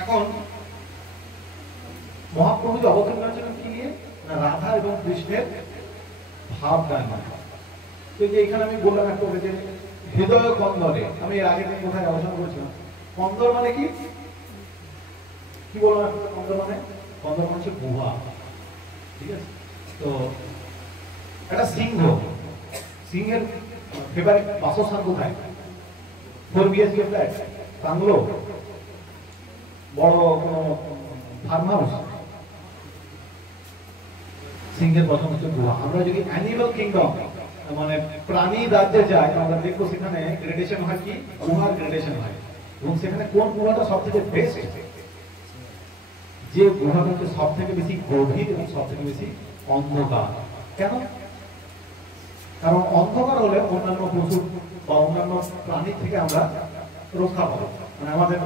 এখন মহাপ্রভু যে অবতরণ করেছিলেন কি নিয়ে? না, রাধা এবং কৃষ্ণের ভাব গান। তো যে এখানে আমি বললাম একটা যে হৃদয় কন্দরে, আমি এর আগের দিন কোথায় আলোচনা করেছিলাম, কন্দর মানে কি? কি বললাম কন্দর মানে? কন্দর মানে হচ্ছে গুহা, ঠিক আছে? তো একটা সিংহ, সিংহের ফেভারিট বাসস্থান কোথায়? 4 BHK ফ্ল্যাট, বাংলো, বড় কোনো ফার্ম হাউস? সিংহের পছন্দ হচ্ছে গুহা। আমরা যদি অ্যানিমাল কিংডম মানে প্রাণী রাজ্যে যাই, আমরা দেখবো সেখানে গ্রেডেশন হয় কি? গুহার গ্রেডেশন হয়। এবং সেখানে কোন গুহাটা সব থেকে বেস্ট? যে গুহাটা হচ্ছে সব থেকে বেশি গভীর এবং সব থেকে বেশি অন্ধকার। কেন? কারণ অন্ধকার হলে অন্যান্য পশু বা অন্যান্য প্রাণীর থেকে আমরা রক্ষা পাবো, মানে আমাদের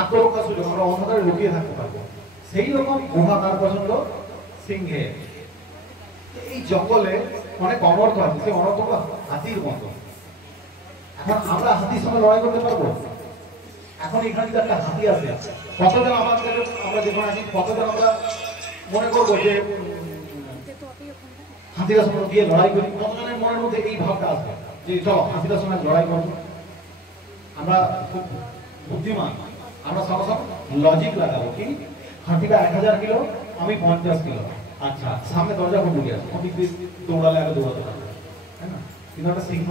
আত্মরক্ষার সুযোগ, আমরা অন্ধকারে লুকিয়ে থাকতে পারবো। সেই রকম গুহা কার পছন্দ? সিংহে। এই জঙ্গলে অনেক অনর্থ আছে, সেই অনর্থগুলো হাতির মতো। এখন আমরা হাতির সঙ্গে লড়াই করতে পারবো? এখন এখানে যদি একটা হাতি আছে, কতজন আমাদের, আমরা যেখানে আছি কতজন আমরা মনে করবো যে হাতিটার সঙ্গে গিয়ে লড়াই করি? কতজনের মনের মধ্যে এই ভাবটা আসবে যে চলো হাতিটার সঙ্গে লড়াই করবো? আমরা খুব বুদ্ধিমান, আমরা সঙ্গে সঙ্গে লজিক লাগাবো কি? হাতিটা 1000 কিলো, আমি 50 কিলো, আচ্ছা সামনে দরজা কোন দিকে আছে, কোন দিক দিয়ে দৌড়ালে আগে দৌড়াতে পারবে, তাই না? কিন্তু একটা সিংহ,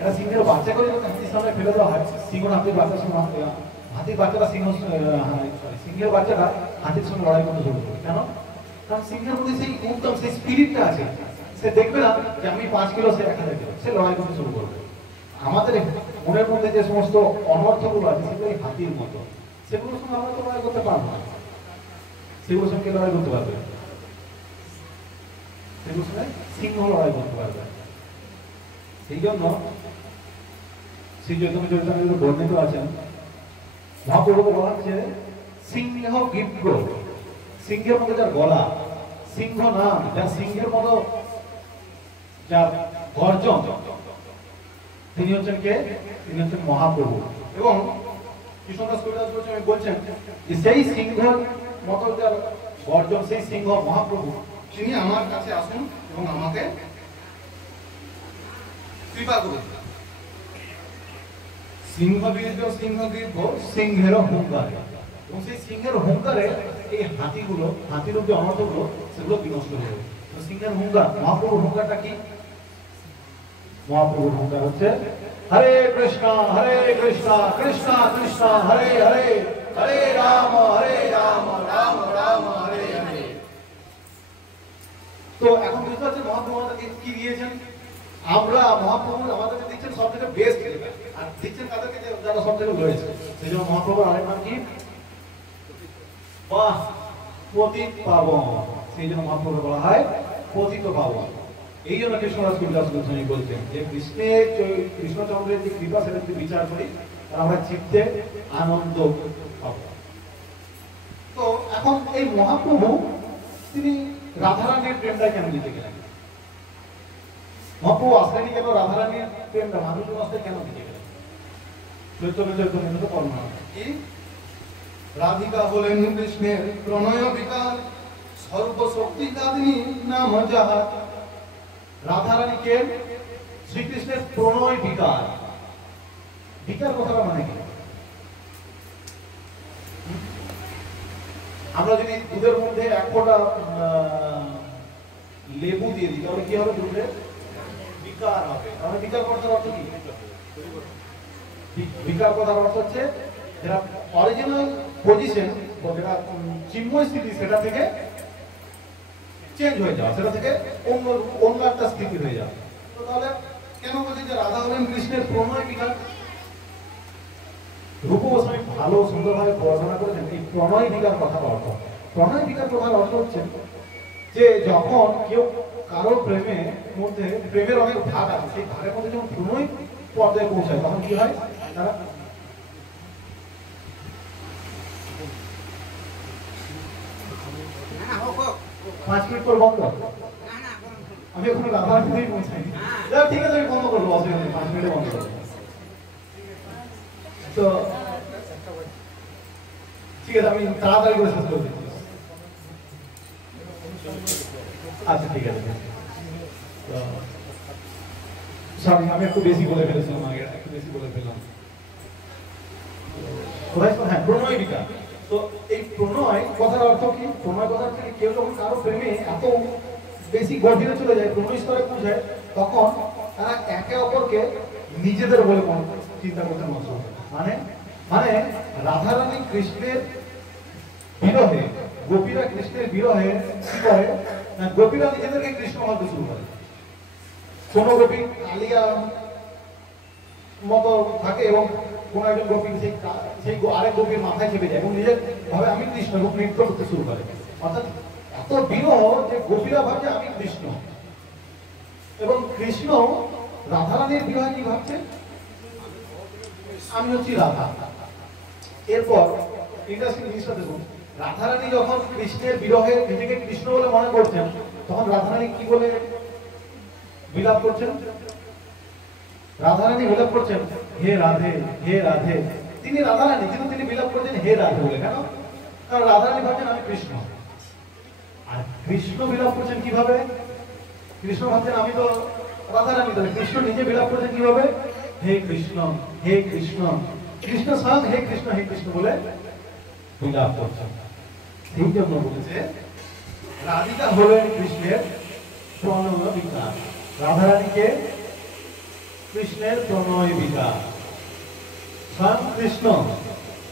একটা সিংহের বাচ্চা করে যখন হাতির সামনে ফেলে দেওয়া হয়, সিংহ হাতির বাচ্চার সঙ্গে, হাতির বাচ্চাটা সিংহের বাচ্চাটা হাতির সঙ্গে লড়াই করতে শুরু করে। কেন? কারণ সিংহের মধ্যে সেই উত্তম, সেই স্পিরিটটা আছে। সে দেখবে না যে আমি 5 কিলো, সে 1000 কিলো, সে লড়াই করতে শুরু করবে। আমাদের মনের মধ্যে যে সমস্ত অনর্থগুলো আছে সেগুলো হাতির মতো, সেগুলোর সঙ্গে আমরা তো লড়াই করতে পারবো না। সেগুলোর সঙ্গে লড়াই করতে পারবে? সেগুলোর সঙ্গে সিংহ লড়াই করতে পারবে। সেই জন্য শ্রী চৈতন্য চরিতামৃতে বর্ণিত আছেন, মহাপ্রভু বলা হচ্ছে সিংহ গিব্র, সিংহের মতো যার গলা, সিংহ নাম, যার সিংহের মতো যার গর্জন, তিনি হচ্ছেন কে? তিনি হচ্ছেন মহাপ্রভু। এবং কৃষ্ণদাস কবিরাজ বলছেন যে সেই সিংহের মতো যার গর্জন, সেই সিংহ মহাপ্রভু, তিনি আমার কাছে আসুন এবং আমাকে কৃপা করুন। সিংহ বীর্য সিংহ দীর্ঘ সিংহের হুঙ্কারে, এবং সেই সিংহের হুঙ্কারে এই হাতিগুলো, হাতির যে অনর্থগুলো সেগুলো বিনষ্ট হয়ে যাবে। সিংহের হুঙ্কার, মহাপ্রভুর হুঙ্কারটা কি? মহাপ্রভুর হুঙ্কার হচ্ছে হরে কৃষ্ণ কৃষ্ণ কৃষ্ণ হরে হরে, হরে রাম রাম রাম হরে হরে। তো এখন বুঝতে পারছেন মহাপ্রভু আমাদেরকে কি দিয়েছেন? আমরা মহাপ্রভু আমাদেরকে দিচ্ছেন সব থেকে বেস্ট, আর দিচ্ছেন তাদেরকে যারা সব থেকে রয়েছে। সেই জন্য মহাপ্রভুর আরেক নাম কি? বাহ, পতিত পাবন। সেই জন্য মহাপ্রভু বলা হয় পতিত পাবন। এই জন্য কৃষ্ণদাস কবিরাজ গোস্বামী বলছেন যে কৃষ্ণচন্দ্রের যে কৃপা, সেটা যদি বিচার করি আমরা চিত্তে আনন্দ পাব। তো এখন এই মহাপ্রভু তিনি রাধারানীর প্রেমটা কেন দিতে গেলেন? মহাপ্রভু আসলেনি কেন রাধারানীর প্রেমটা, মাধুর্য অবস্থায় কেন দিতে গেলেন? চৈতন্য চৈতন্য বর্ণনা কি? রাধিকা হলেন কৃষ্ণের প্রণয় বিকার, সর্বশক্তি কাদিনী নাম যাহার। রাধারানীকে শ্রীকৃষ্ণের প্রণয় বিকার, বিকার কথাটা মানে কি? আমরা যদি দুধের মধ্যে 1 ফোঁটা লেবু দিয়ে দিই তাহলে কি হবে? দুধের বিকার হবে। তাহলে বিকার কথার অর্থ কি? বিকার কথার অর্থ হচ্ছে যেটা অরিজিনাল পজিশন, যেটা চিন্ময় স্থিতি, সেটা থেকে চেঞ্জ হয়ে যাওয়া, সেটা থেকে অন্য একটা স্থিতি হয়ে যাওয়া। তো তাহলে কেন বলছি যে রাধা হলেন কৃষ্ণের প্রণয় বিকার? রূপ গোস্বামী ভালো সুন্দরভাবে বর্ণনা করেছেন এই প্রণয় বিকার কথার অর্থ। প্রণয় বিকার কথার অর্থ হচ্ছে যে যখন কেউ কারো প্রেমের মধ্যে, প্রেমের অনেক ভাগ আছে, সেই ভাগের মধ্যে যখন প্রণয় পর্যায়ে পৌঁছায় তখন কি হয়? তারা মিনিট পর বন্ধ। আমি এখন রাধারানীতেই পৌঁছাইনি। ঠিক আছে, আমি বন্ধ করবো, অসুবিধা নেই, 5 মিনিটে বন্ধ করবো। তো ঠিক আছে, আমি তাড়াতাড়ি করে শেষ করে দিচ্ছি। আচ্ছা ঠিক আছে। সরি, আমি একটু বেশি বলে ফেলেছিলাম, আগে একটু বেশি বলে ফেললাম। হ্যাঁ, প্রণয় বিকাশ। তো এই প্রণয় কথার অর্থ কি? প্রণয় কথার থেকে কেউ যখন কারো প্রেমে এত বেশি গভীরে চলে যায়, প্রণয় স্তরে পৌঁছায়, তখন তারা একে অপরকে নিজেদের বলে চিন্তা করতে মজবুর হয়। মানে মানে রাধারানী কৃষ্ণের বিরহে, গোপীরা কৃষ্ণের বিরহে কি করে না, গোপীরা নিজেদেরকে কৃষ্ণ ভাবতে শুরু করে। কোন গোপী কালিয়া মতো থাকে এবং কোন একজন গোপী সেই আরেক গোপীর মাথায় চেপে যায় এবং নিজের ভাবে আমি কৃষ্ণ এবং নৃত্য করতে শুরু করে। অর্থাৎ এত বিরহ যে গোপীরা ভাবছে আমি কৃষ্ণ, এবং কৃষ্ণ রাধারানীর বিরহে কি ভাবছে, আমি হচ্ছি রাধা। এরপর ইন্টারেস্টিং জিনিসটা দেখুন, রাধারানী যখন কৃষ্ণের বিরহে নিজেকে কৃষ্ণ বলে মনে করছেন, তখন রাধারানী কি বলে বিলাপ করছেন? রাধারানী বিলাপ করছেন হে রাধে, হে রাধে। তিনি রাধারানী, কিন্তু তিনি বিলাপ করছেন হে রাধে বলে। কেন? কারণ রাধারানী ভাবছেন আমি কৃষ্ণ, আর কৃষ্ণ বিলাপ করছেন কিভাবে? কৃষ্ণ ভাবছেন আমি তো রাধারানী, তাহলে কৃষ্ণ নিজে বিলাপ করছেন কিভাবে? হে কৃষ্ণ, হে কৃষ্ণ। কৃষ্ণ স্বয়ং হে কৃষ্ণ, হে কৃষ্ণ বলে বিলাপ করছেন। সেই জন্য বলেছে রাধিকা হলেন কৃষ্ণের প্রণয় বিকাশ। রাধারানীকে কৃষ্ণের প্রণয় বিকাশ। স্বয়ং কৃষ্ণ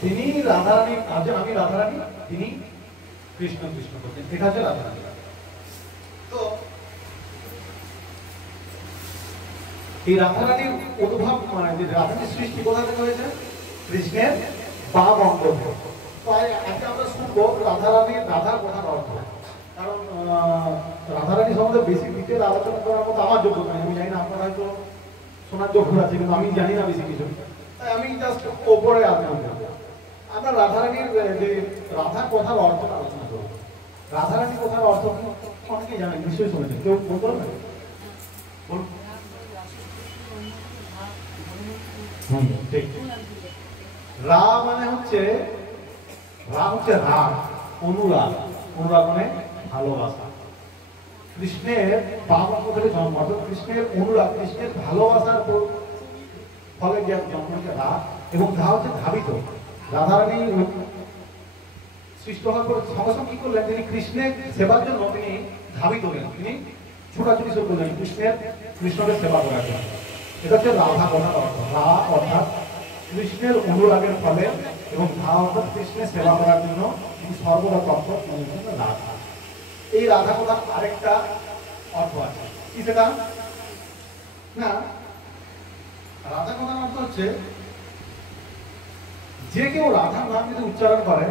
তিনি রাধারানী, আমি রাধারানী, তিনি কৃষ্ণ কৃষ্ণ করছেন। এটা হচ্ছে রাধারানী। তো এই রাধারানীর উদ্ভব, মানে যে রাধারানীর সৃষ্টি কোথা থেকে হয়েছে? কৃষ্ণের বাম অঙ্গ থেকে। তাই আজকে আমরা শুনবো রাধারানীর, রাধার কথার অর্থ। কারণ রাধারানী সম্বন্ধে বেশি ডিটেল আলোচনা করার মতো আমার যোগ্য নয়। আমি জানি না আপনারা হয়তো শোনার যোগ্য আছে, কিন্তু আমি জানি না বেশি কিছু। তাই আমি জাস্ট ওপরে আলোচনা করবো। আমরা রাধারানীর যে রাধার কথার অর্থটা আলোচনা করবো। রাধারানী কথার অর্থ কি অনেকেই জানেন, নিশ্চয়ই শুনেছেন। কেউ বলতে পারবে? ঠিক। রা মানে হচ্ছে, রা হচ্ছে রাগ, অনুরাগ। অনুরাগ মানে ভালোবাসা। কৃষ্ণের বাবা থেকে জন্ম, অর্থাৎ কৃষ্ণের অনুরাগ, কৃষ্ণের ভালোবাসার ফলে জন্ম হচ্ছে রা, এবং ধা হচ্ছে ধাবিত। রাধারানী সৃষ্ট হওয়ার পর সঙ্গে সঙ্গে কি করলেন, তিনি কৃষ্ণের সেবার জন্য তিনি ধাবিত হলেন, তিনি ছোটাছুটি শুরু করলেন কৃষ্ণকে সেবা করার জন্য। এটা হচ্ছে রাধা কথার অর্থ। রা অর্থাৎ কৃষ্ণের অনুরাগের ফলে, এবং ধা অর্থাৎ কৃষ্ণের সেবা করার জন্য তিনি সর্বদা তৎপর, রাধা। এই রাধা কথার আরেকটা অর্থ আছে, কি সেটা? না, রাধা কথার অর্থ হচ্ছে যে কেউ রাধার নাম যদি উচ্চারণ করে,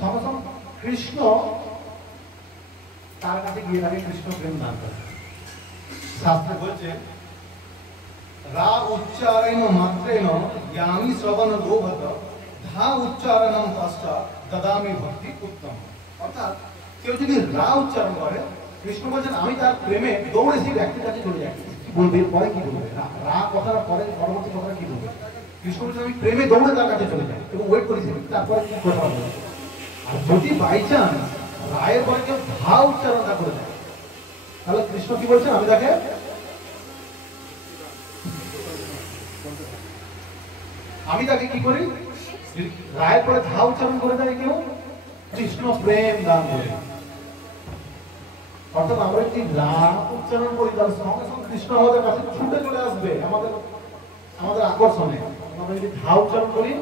সঙ্গে সঙ্গে কৃষ্ণ তার কাছে গিয়ে তাকে কৃষ্ণ প্রেম দান করে। শাস্ত্রে বলছে রা উচ্চারণ মাত্রেণ জ্ঞানী শ্রবণ লোভত ধা উচ্চারণম পশ্চাৎ দদামি ভক্তি উত্তম। অর্থাৎ কেউ যদি রা উচ্চারণ করে, কৃষ্ণ বলছেন আমি তার প্রেমে দৌড়ে সেই ব্যক্তির কাছে চলে যাই। কি বলবে পরে, কি বলবে? রা কথাটা পরে, পরবর্তী কথাটা কি বলবে? কৃষ্ণ বলছেন আমি প্রেমে দৌড়ে তার কাছে চলে যাই এবং ওয়েট করেছি তারপরে কি কথা বলবে। আর যদি বাই চান্স রায়ের পরে কেউ ধা উচ্চারণটা করে দেয়, তাহলে কৃষ্ণ কি বলছেন, আমি তাকে কি করি, রায়ের পরে ধা উচ্চারণ করে দেয় কেউ, কৃষ্ণ প্রেম দান করে। অর্থাৎ আমরা যদি রা উচ্চারণ করি, তাহলে সঙ্গে সঙ্গে কৃষ্ণ আমাদের কাছে ছুটে চলে আসবে আমাদের আকর্ষণে। আমরা যদি ধা উচ্চারণ করি,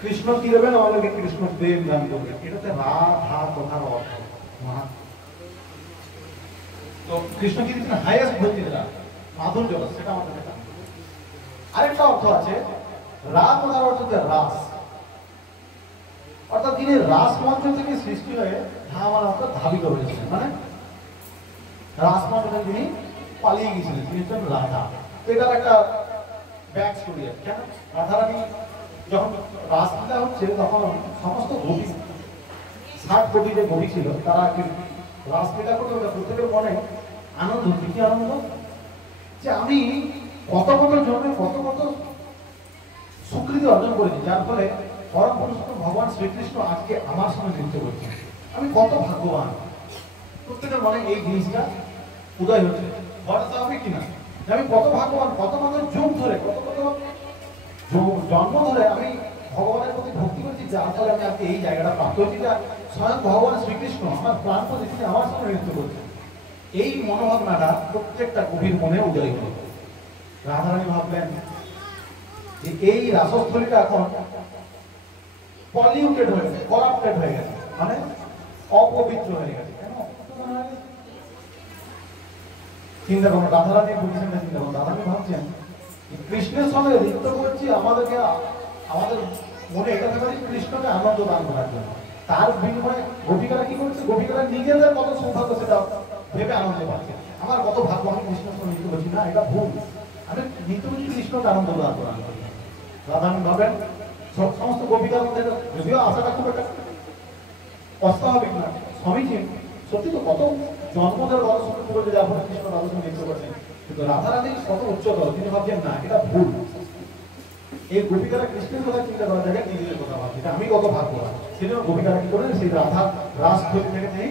কৃষ্ণ কি দেবেন আমাদেরকে, কৃষ্ণ প্রেম দান করবেন। এটাতে রা ধা কথার অর্থ। তো কৃষ্ণ কি দিচ্ছেন? হাইয়েস্ট ভক্তি দেওয়া, মাধুর্য, সেটা আমাদের দেখা। আরেকটা অর্থ আছে, রা কথার অর্থ হচ্ছে রাস। অর্থাৎ তিনি রাস মঞ্চ থেকে সৃষ্টি হয়ে ধা আমার অর্থাৎ ধাবিত হয়েছিলেন, মানে রাস মঞ্চ থেকে তিনি পালিয়ে গিয়েছিলেন, তিনি হচ্ছেন রাধা। তো এটার একটা ব্যাক স্টোরি আছে। কেন? রাধারানী যখন রাসলীলা হচ্ছে, তখন সমস্ত গোপী 60 কোটি যে গোপী ছিল তারা রাসলীলা করতে ওটা প্রত্যেকের মনে আনন্দ, কি আনন্দ যে আমি কত কত জন্মে কত কত স্বীকৃতি অর্জন করেছি, যার ফলে পরম পুরুষোত্তম ভগবান শ্রীকৃষ্ণ আজকে আমার সঙ্গে নৃত্য করছে, আমি কত ভাগ্যবান। প্রত্যেকের মনে এই জিনিসটা উদয় হচ্ছে, বলা স্বাভাবিক কিনা যে আমি কত ভাগ্যবান, কত কত যুগ ধরে কত কত জন্ম ধরে আমি ভগবানের প্রতি ভক্তি করছি, যার ফলে আমি আজকে এই জায়গাটা প্রাপ্ত হচ্ছি, যা স্বয়ং ভগবান শ্রীকৃষ্ণ আমার প্রাণ প্রতিষ্ঠিত আমার সঙ্গে নৃত্য করছে। এই মনোভাবনাটা প্রত্যেকটা কবির মনে উদয় হল। রাধারানী ভাবলেন যে এই রাসস্থলীটা এখন পলিউটেড হয়ে গেছে, করাপ্টেড হয়ে গেছে, মানে অপবিত্র হয়ে গেছে। কেন চিন্তা করুন, রাধারানী পজিশনটা চিন্তা করুন। রাধারানী ভাবছেন কৃষ্ণের সঙ্গে নৃত্য করছি, আমাদেরকে আমাদের মনে এটা থাকে কৃষ্ণকে আনন্দ দান করার জন্য। তার বিনিময়ে গোপিকারা কি করছে, গোপিকারা নিজেদের কত সৌভাগ্য সেটা ভেবে আনন্দ পাচ্ছে, আমার কত ভাগ্য আমি কৃষ্ণের সঙ্গে নৃত্য করছি। না, এটা ভুল, আমি নৃত্য করছি কৃষ্ণকে আনন্দ দান করার জন্য। রাধারানী ভাবেন সমস্ত গোপিকার মধ্যে, যদিও আশাটা খুব একটা অস্বাভাবিক না, সমীচীন, সত্যি তো কত জন্মদের বড় সুন্দর করেছে, যার ফলে কৃষ্ণ রাধার সঙ্গে নৃত্য করছেন। কিন্তু রাধারানী কত উচ্চতর, তিনি ভাবছেন না এটা ভুল। এই গোপিকারা কৃষ্ণের কথা চিন্তা করা জায়গায় নিজেদের কথা ভাবছে, আমি কত ভাগ্যবান। সেই জন্য গোপিকারা কি করেন, সেই রাধা রাসস্থলী থেকে নেই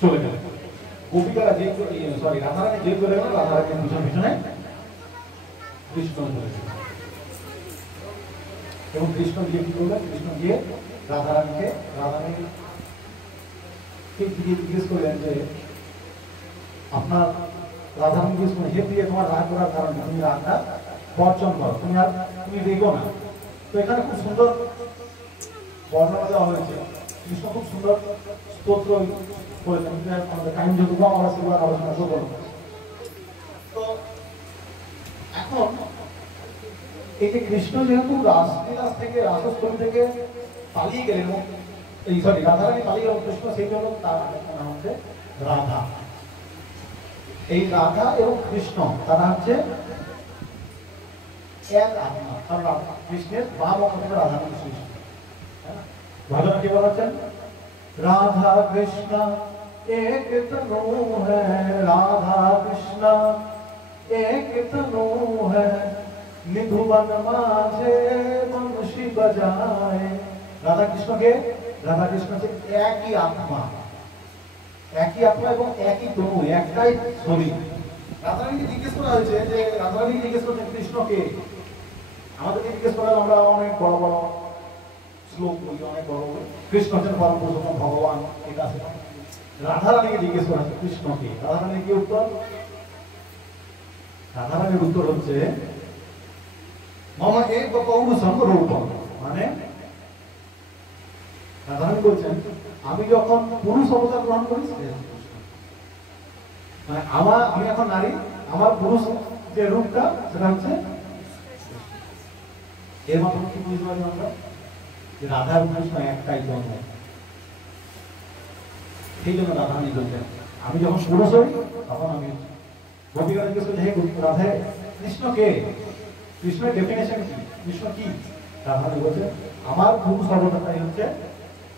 চলে গেলেন। গোপিকারা যে রাধারানী যে করে গেলেন, রাধারানীর পিছনে পিছনে কৃষ্ণ চলে গেলেন। এবং কৃষ্ণ গিয়ে কি করলেন, কৃষ্ণ গিয়ে রাধারানীকে জিজ্ঞেস করলেন যে আপনার রাধারানী জিজ্ঞেস করলেন, হে প্রিয় তোমার রাগ করার কারণ তুমি রাগটা বর্জন করো, তুমি রেগো না। তো এখানে খুব সুন্দর বর্ণনা দেওয়া হয়েছে, কৃষ্ণ খুব সুন্দর স্তোত্র করেছেন, আমাদের টাইম যেহেতু আমরা সেগুলো আলোচনা করবো। তো এখন এই যে কৃষ্ণ যেহেতু রাসলীলা থেকে রাসস্থলী থেকে পালিয়ে গেলেন, রাধারানী পালিয়ে গেলেন, কৃষ্ণ সেই জন্য তার নাম হচ্ছে রাধা। এই রাধা এবং কৃষ্ণ তারা হচ্ছে এক আত্মা, কারণ কৃষ্ণের বাম অংশ থেকে রাধা কৃষ্ণ। ভজন কি বলেছেন, রাধা কৃষ্ণ এক তনু হ্যায়, রাধা কৃষ্ণ এক তনু হ্যায়, নিধুবন মাঝে বংশী বাজায়। রাধা কৃষ্ণকে, রাধা কৃষ্ণ হচ্ছে একই আত্মা, একই আত্মা এবং একই তনু, একটাই শরীর। রাধারানীকে জিজ্ঞেস করা হয়েছে যে রাধারানীকে জিজ্ঞেস করছেন কৃষ্ণকে, আমাদেরকে জিজ্ঞেস করা আমরা অনেক বড় বড় শ্লোক বলি, অনেক বড় কৃষ্ণ হচ্ছেন পরম পুরুষোত্তম ভগবান, এটা আছে। রাধারানীকে জিজ্ঞেস করা হচ্ছে কৃষ্ণকে, রাধারানীর কি উত্তর? রাধারানীর উত্তর হচ্ছে মামা এক পৌরুষম রূপম, মানে রাধারানী বলছেন আমি যখন পুরুষ অবতার গ্রহণ করি, মানে আমি এখন নারী, আমার পুরুষ যে রূপটা সেটা হচ্ছে। এর মাধ্যমে কি বুঝতে পারি আমরা যে রাধা এবং কৃষ্ণ একটাই জন্ম। সেই জন্য রাধারানী বলছেন আমি যখন পুরুষ হই তখন আমি গোপিকা জিজ্ঞেস করছি, হে রাধে কৃষ্ণ কে, কৃষ্ণের ডেফিনেশন কি, কৃষ্ণ কি? রাধারানী বলছে আমার পুরুষ অবতারটাই হচ্ছে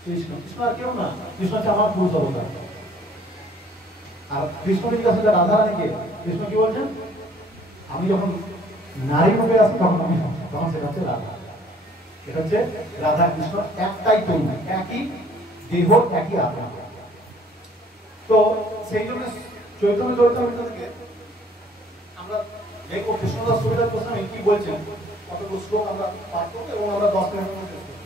কৃষ্ণ, কৃষ্ণ আর কেউ না, কৃষ্ণ হচ্ছে আমার পুরুষ অবতার। আর কৃষ্ণ জিজ্ঞাসা করছে রাধারানীকে, কৃষ্ণ কি বলছেন, আমি যখন নারী রূপে আসি তখন সেটা হচ্ছে রাধা। এটা হচ্ছে রাধা কৃষ্ণ একটাই তরুণ, একই দেহ, একই আত্মা। তো সেই জন্য চৈতন্য চরিতামৃত থেকে আমরা দেখবো কৃষ্ণদাস কবিরাজ গোস্বামী কি বলছেন, কতগুলো শ্লোক আমরা পাঠ করবো এবং আমরা 10 মিনিটের মধ্যে শেষ করবো।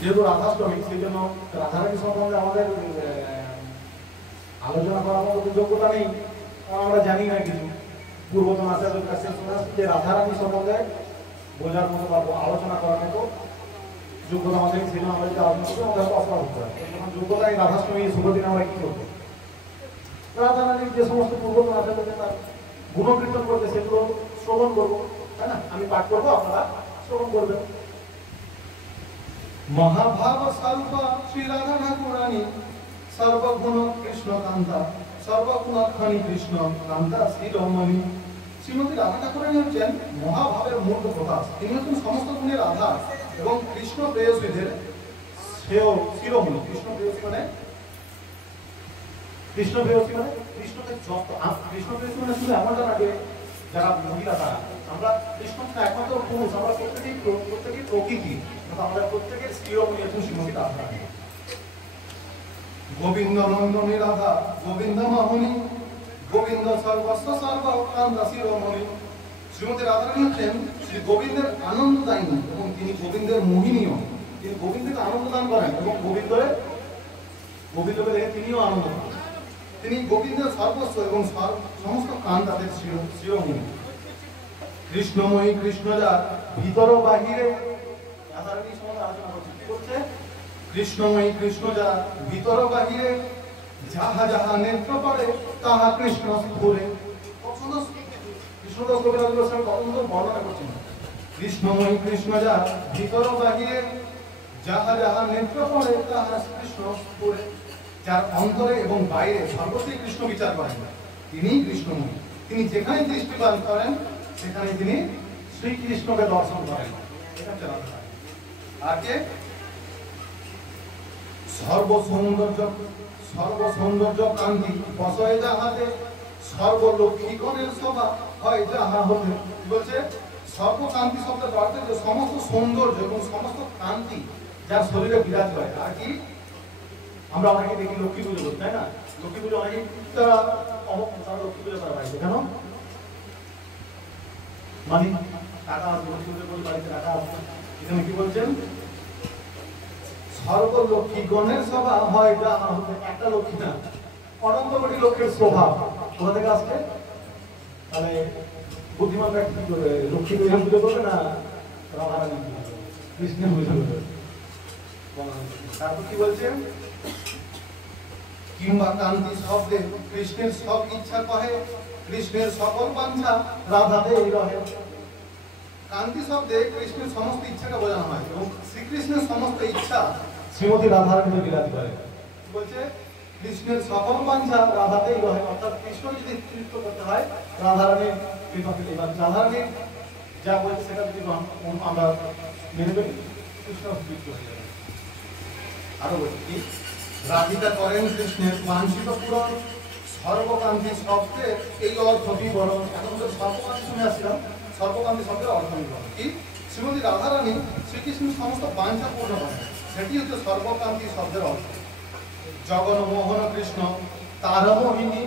যেহেতু রাধাষ্টমী, সেই জন্য রাধারানী সম্বন্ধে আমাদের আলোচনা করার মতো যোগ্যতা নেই, আমরা জানি না কিছু। পূর্বতন আচার্যের কাছে যে রাধারানী সম্বন্ধে বোঝার মতো বা আলোচনা করার মতো যোগ্যতা আমাদের, সেই জন্য আমরা যদি আলোচনা করবো আমাদের অপরাধ হতে পারে। যোগ্যতা এই রাধাষ্টমী শুভ দিনে আমরা কি করবো, রাধারানীর যে সমস্ত পূর্বতন আচার্যকে তার গুণকীর্তন করবে সেগুলো শ্রবণ করবো, তাই না? আমি পাঠ করবো, আপনারা শ্রবণ করবেন। महाभाव स्वरूप श्री राधा ठाकुरानी সর্বগুণ কৃষ্ণ কান্তা সর্বগুণাখানি কৃষ্ণ কান্তা শ্রীরমণী। শ্রীমতী রাধা ঠাকুরানী হচ্ছেন মহাভাবের মূর্ত প্রকাশ। তিনি হচ্ছেন সমস্ত গুণের আধার এবং কৃষ্ণ প্রেয়সীদের শিরোমণি। কৃষ্ণ প্রেয়সী মানে কৃষ্ণকে কৃষ্ণ প্রেয়সী মানে শুধু এমনটা না যে যারা মহিলা তারা, আমরা কৃষ্ণ একমাত্র পুরুষ, আমরা প্রত্যেকেই প্রকৃতি, আমাদের প্রত্যেকের শিরোমণি হচ্ছেন শ্রীমতী রাধা। গোবিন্দ নন্দনী রাধা গোবিন্দ মোহনী গোবিন্দ সর্বস্ব সর্বকান্ত শিরোমণি। শ্রীমতী রাধারানী হচ্ছেন শ্রী গোবিন্দের আনন্দদায়িনী এবং তিনি গোবিন্দের মোহিনীও। তিনি গোবিন্দকে আনন্দ দান করেন এবং গোবিন্দকে দেখে তিনিও আনন্দ পান। তিনি গোবিন্দের সর্বস্ব এবং সমস্ত কান তাদের শিরোমণি। কৃষ্ণময়ী কৃষ্ণ যার ভিতর বাহিরে, রাধারানী সম্বন্ধে আলোচনা করছে। কি বলছে? কৃষ্ণময়ী কৃষ্ণ যার ভিতর বাহিরে, যাহা যাহা নেত্র পড়ে তাহা কৃষ্ণ স্ফুরে। কৃষ্ণদাস কবিরাজ গোস্বামী কত সুন্দর বর্ণনা করছেন। কৃষ্ণময়ী কৃষ্ণ যার ভিতর বাহিরে, যাহা যাহা নেত্র পড়ে তাহা কৃষ্ণ স্ফুরে। যার অন্তরে এবং বাইরে সর্বত্রই কৃষ্ণ বিচার করেন, তিনি কৃষ্ণময়ী। তিনি যেখানে দৃষ্টিপাত করেন সেখানে তিনি শ্রীকৃষ্ণকে দর্শন করেন। এটা হচ্ছে রাধা। আর কে? সর্বসৌন্দর্য কান্তি বসয় যাহাতে, সর্বলক্ষীগণের সভা হয় যাহা হতে। বলছে সর্বকান্তি শব্দের অর্থ যে সমস্ত সৌন্দর্য এবং সমস্ত কান্তি যার শরীরে বিরাজ করে। আর কি? আমরা অনেকে দেখি লক্ষ্মী পুজো করি, তাই না? লক্ষ্মী পুজো অনেকে তারা লক্ষ্মী পুজো করা হয় কেন? মানে টাকা আসবে, লক্ষ্মী পুজো করে বাড়িতে টাকা আসবে। এখানে কি বলছেন? সর্বলক্ষীগণের সভা হয় যাহা হতে। একটা লক্ষ্মী না, অনন্ত কোটি লক্ষ্মীর স্বভাব কোথা থেকে আসছে? তাহলে বুদ্ধিমান ব্যক্তি কি করবে? লক্ষ্মী পুজো করবে না রাধারানী কৃষ্ণের পুজো করবে? তারপর কি বলছেন? কিংবা কান্তি শব্দে কৃষ্ণের সব ইচ্ছা কহে, কৃষ্ণের সকল বাঞ্ছা রাধাতেই রহে। কান্তি শব্দে কৃষ্ণের সমস্ত ইচ্ছাকে বোঝানো হয় এবং শ্রীকৃষ্ণের সমস্ত ইচ্ছা শ্রীমতী রাধারানী বিরাজ করে। বলছে কৃষ্ণের সকল বাঞ্ছা রাধাতেই রহে, অর্থাৎ কৃষ্ণ যদি তৃপ্ত করতে হয় রাধারানীর কৃপা পেলে, রাধারানীর যা বলছে সেটা যদি আমরা মেনে করি কৃষ্ণ তৃপ্ত হয়ে যাবে। আরো বলছি কি? রাধিকা করেন কৃষ্ণের বাঞ্ছিত পূরণ, সর্বকান্তি শব্দের এই অর্থ বিবরণ। এখন তো সর্বকান্তি শুনে আসছিলাম, সর্বকান্তি শব্দের অর্থ বিবরণ কি? শ্রীমতী রাধারানী শ্রীকৃষ্ণের সমস্ত বাঞ্ছা পূর্ণ করেন, সেটি হচ্ছে সর্বকান্তি শব্দের অর্থ। জগন মোহন কৃষ্ণ তার মোহিনী,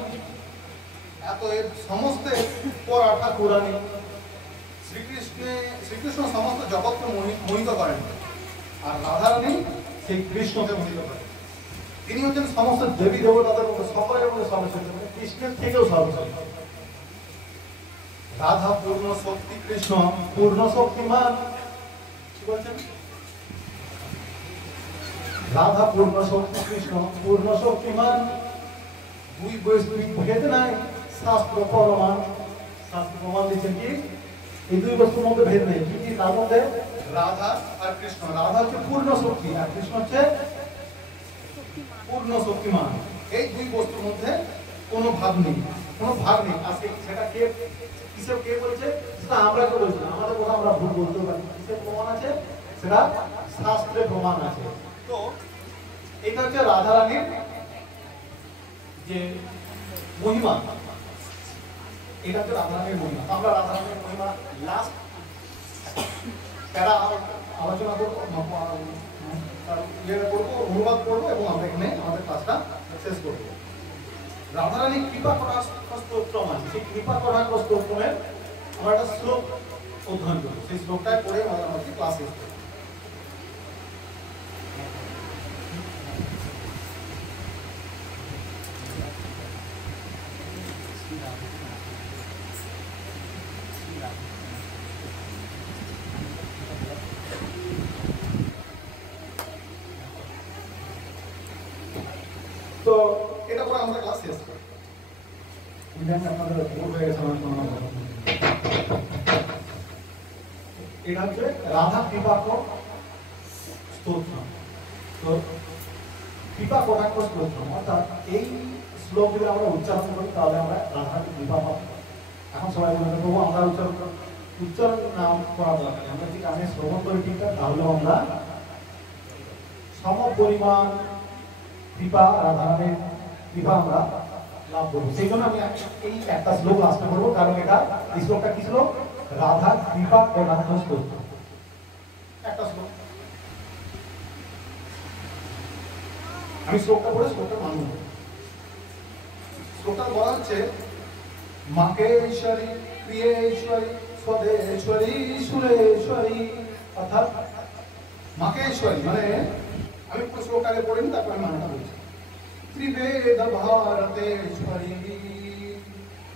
এতএব সমস্ত পরাঠা পুরাণী। শ্রীকৃষ্ণ সমস্ত জগৎকে মোহিত করেন আর রাধারানী সেই কৃষ্ণকে মোহিত করেন। তিনি হচ্ছেন সমস্ত দেবী দেবতাদের মধ্যে সকলের মধ্যে সর্বশ্রেষ্ঠ, কৃষ্ণের থেকেও সর্বশ্রেষ্ঠ। রাধা পূর্ণ শক্তি কৃষ্ণ পূর্ণ শক্তিমান। কি বলছেন? রাধা পূর্ণ শক্তি কৃষ্ণ পূর্ণ শক্তিমান, দুই বস্তু ভেদ নাই শাস্ত্র প্রমাণ। শাস্ত্র প্রমাণ দিচ্ছেন কি এই দুই বস্তুর মধ্যে ভেদ নেই। কি কি? তার মধ্যে রাধা আর কৃষ্ণ। রাধা হচ্ছে পূর্ণ শক্তি আর কৃষ্ণ হচ্ছে পূর্ণ শক্তিমান। এই দুই বস্তুর মধ্যে কোনো ভাগ নেই, কোনো ভাগ নেই। আজকে সেটা কে কিসে কে বলছে? সেটা আমরা কে বলছি? আমাদের কথা আমরা ভুল বলতে পারি। কিসে প্রমাণ আছে? সেটা শাস্ত্রে প্রমাণ আছে। তো এটা হচ্ছে রাধারানীর যে মহিমা, এটা হচ্ছে রাধারানীর মহিমা। আমরা রাধারানীর মহিমা লাস্ট প্যারা আলোচনা করবো, অনুবাদ করবো এবং আমরা এখানে আমাদের ক্লাসটা শেষ করবো। রাধারানী কৃপা কটাক্ষ স্তোত্রম আছে, সেই কৃপা কটাক্ষ স্তোত্রমের আমরা একটা শ্লোক অধ্যয়ন করবো। সেই শ্লোকটায় পড়ে আমাদের ক্লাস শেষ করবো। তো এটা পরে আমাদের ক্লাস শেষ করি। আপনাদের ভুল হয়ে গেছে আমার শোনা। এটা হচ্ছে রাধা কৃপাকর স্তোত্র। তো কৃপা কটাক্ষ স্তোত্রম, অর্থাৎ এই শ্লোক যদি আমরা উচ্চারণ করি তাহলে আমরা রাধাকে কৃপা পাবো। এখন সবাই বলতে তবু আমরা উচ্চারণ নাম করা দরকার, আমরা যদি কানে শ্রবণ করি ঠিকঠাক তাহলে আমরা সম পরিমাণ কৃপা রাধারানীর কৃপা আমরা লাভ করবো। সেই জন্য আমি এই একটা শ্লোক লাস্টে করবো, কারণ এটা এই শ্লোকটা কি শ্লোক? রাধা কৃপা কটাক্ষ স্তোত্র, একটা শ্লোক। আমি শ্লোকটা পড়ে শ্লোকটা মানব। শ্লোকটা বলা হচ্ছে মাকেশ্বরী প্রিয়েশ্বরী স্বদেশ্বরী সুরেশ্বরী, অর্থাৎ মাকেশ্বরী মানে আমি পুরো শ্লোকটাকে পড়ে নি, তারপরে মানটা বলছি। ত্রিবেদ ভারতেশ্বরী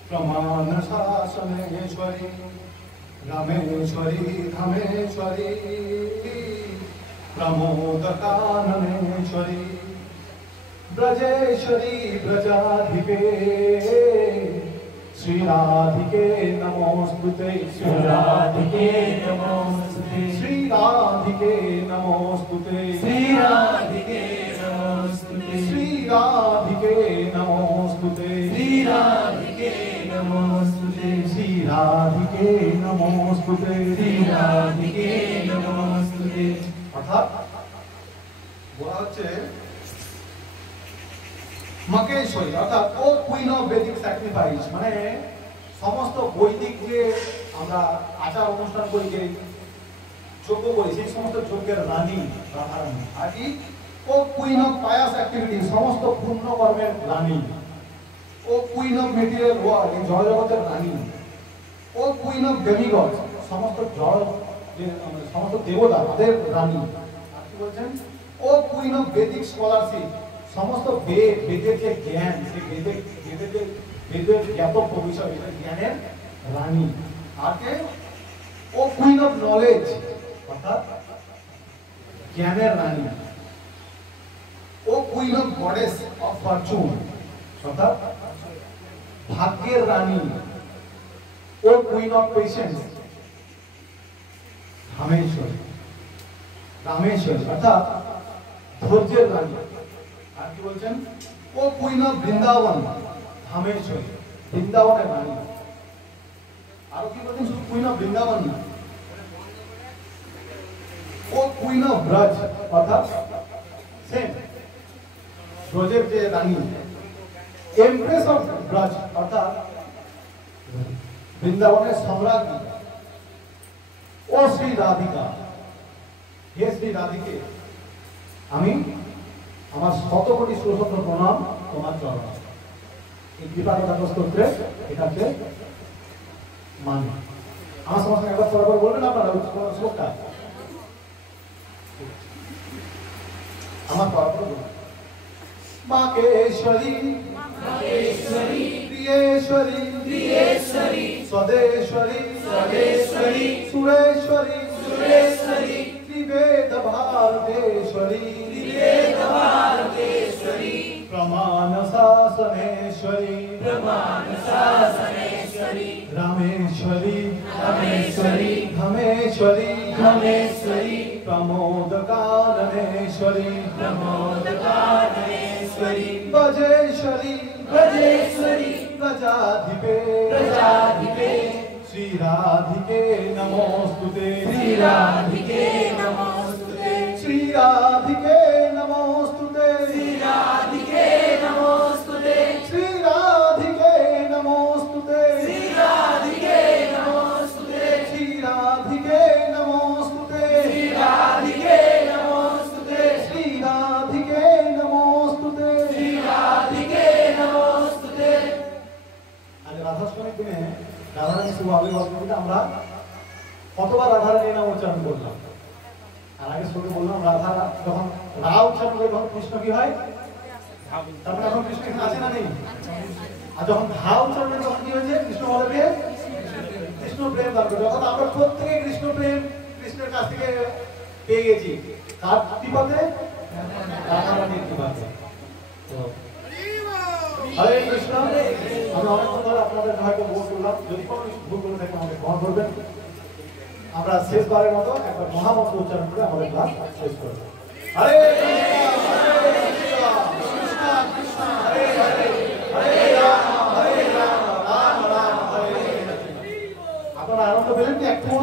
প্রমাণ শাসনেশ্বরী রামেশ্বরী ধামেশ্বরী প্রমোদ কাননেশ্বরী ब्रजेश्वरी ब्रजाधिपे श्री राधिके नमोस्तुते, श्री राधिके नमोस्तुते, श्री राधिके नमोस्तुते, श्री राधिके नमोस्तुते, श्री राधिके नमोस्तुते, श्री राधिके नमोस्तुते, श्री राधिके नमोस्तुते, श्री राधिके नमोस्तुते। अर्थात বলা হচ্ছে মাকেশ্বরী অর্থাৎ ও কুইন অফ বেদিক স্যাক্রিফাইস, মানে সমস্ত বৈদিক যে আমরা আচার অনুষ্ঠান করি, যে যজ্ঞ করি, সেই সমস্ত যজ্ঞের রানী রাধারানী। আর কি ও কুইন অফ পায়াস অ্যাক্টিভিটি, সমস্ত পূর্ণ কর্মের রানী। ও কুইন অফ মেটেরিয়াল ওয়ার্ল্ড, এই জড় জগতের রানী। ও কুইন অফ ডেমিগড, সমস্ত জড় যে সমস্ত দেবতা তাদের রানী। আর কি বলছেন? ও কুইন অফ বেদিক স্কলারশিপ, সমস্ত বেদের যে জ্ঞান, সেই বেদের জ্ঞাতব্য বিষয়, জ্ঞানের রানী। আর কে? ও কুইন অফ নলেজ, অর্থাৎ জ্ঞানের রানী। ও queen of goddess of fortune, অর্থাৎ ভাগ্যের রানী। ও queen of patience Rameshwari, Rameshwari অর্থাৎ ধৈর্যের রানী। আর কি বলছেন? ও কুইন অফ বৃন্দাবন ধামেশ্বরী, বৃন্দাবনের রানী। আর কি বলছেন? শুধু কুইন অফ বৃন্দাবন না, ও কুইন অফ ব্রজ, অর্থাৎ সেম ব্রজের যে রানী। এমপ্রেস অফ ব্রজ, অর্থাৎ বৃন্দাবনের সম্রাজ্ঞী। ও শ্রী রাধিকা, হে শ্রী রাধিকে আমি আমার 100 কোটি সুশত প্রণাম তোমার চরণে। এই কৃপা কটাক্ষ স্তোত্রে এটাকে মানি। আমার সমস্ত একবার পরপর বলবেন আপনারা শ্লোকটা, আমার পরপর বলবেন। মাকেশ্বরী প্রিয়েশ্বরী স্বদেশ্বরী সুরেশ্বরী ত্রিবেদ ভারতেশ্বরী प्रमाण शासनेश्वरी रामेश्वरी धमेश्वरी प्रमोद काननेश्वरी ब्रजेश्वरी प्रजाधिपे श्री राधिके नमोस्तुते, श्री राधिके नमोस्तुते, श्री राधिके नमोस्तुते, श्री राधिके नमोस्तुते, श्री राधिके नमोस्तुते, श्री राधिके नमोस्तुते, श्री राधिके नमोस्तुते, श्री राधिके नमोस्तुते, श्री राधिके नमोस्तुते, श्री राधिके नमोस्तुते। आज রাধাষ্টমীর দিনে রাধারানী শুভ আবির্ভাব দিনে আমরা কতবার রাধারানীর নাম উচ্চারণ করলাম? আর আগে শুরু বললাম রাধা যখন রা উচ্চারণ করে তখন কৃষ্ণ কি হয়? তারপরে এখন কৃষ্ণ এখানে আছে না নেই? আর যখন ধা উচ্চারণ করে তখন কি হয়েছে? কৃষ্ণ বলবে কৃষ্ণ প্রেম দান করে। যখন আমরা প্রত্যেকে কৃষ্ণ প্রেম কৃষ্ণের কাছ থেকে পেয়ে গেছি, তার কৃপাতে রাধারানীর কৃপাতে। তো হরে কৃষ্ণ। আমি অনেকক্ষণ ধরে আপনাদের হয়তো ভুল করলাম, যদি কোনো ভুল করে থাকেন আমাকে ক্ষমা করবেন। আমরা শেষবারের মতো একবার মহামন্ত্র উচ্চারণ করে আমাদের ক্লাস শেষ করব। হরে কৃষ্ণ। আপনারা আনন্দ পেলেন কি একটু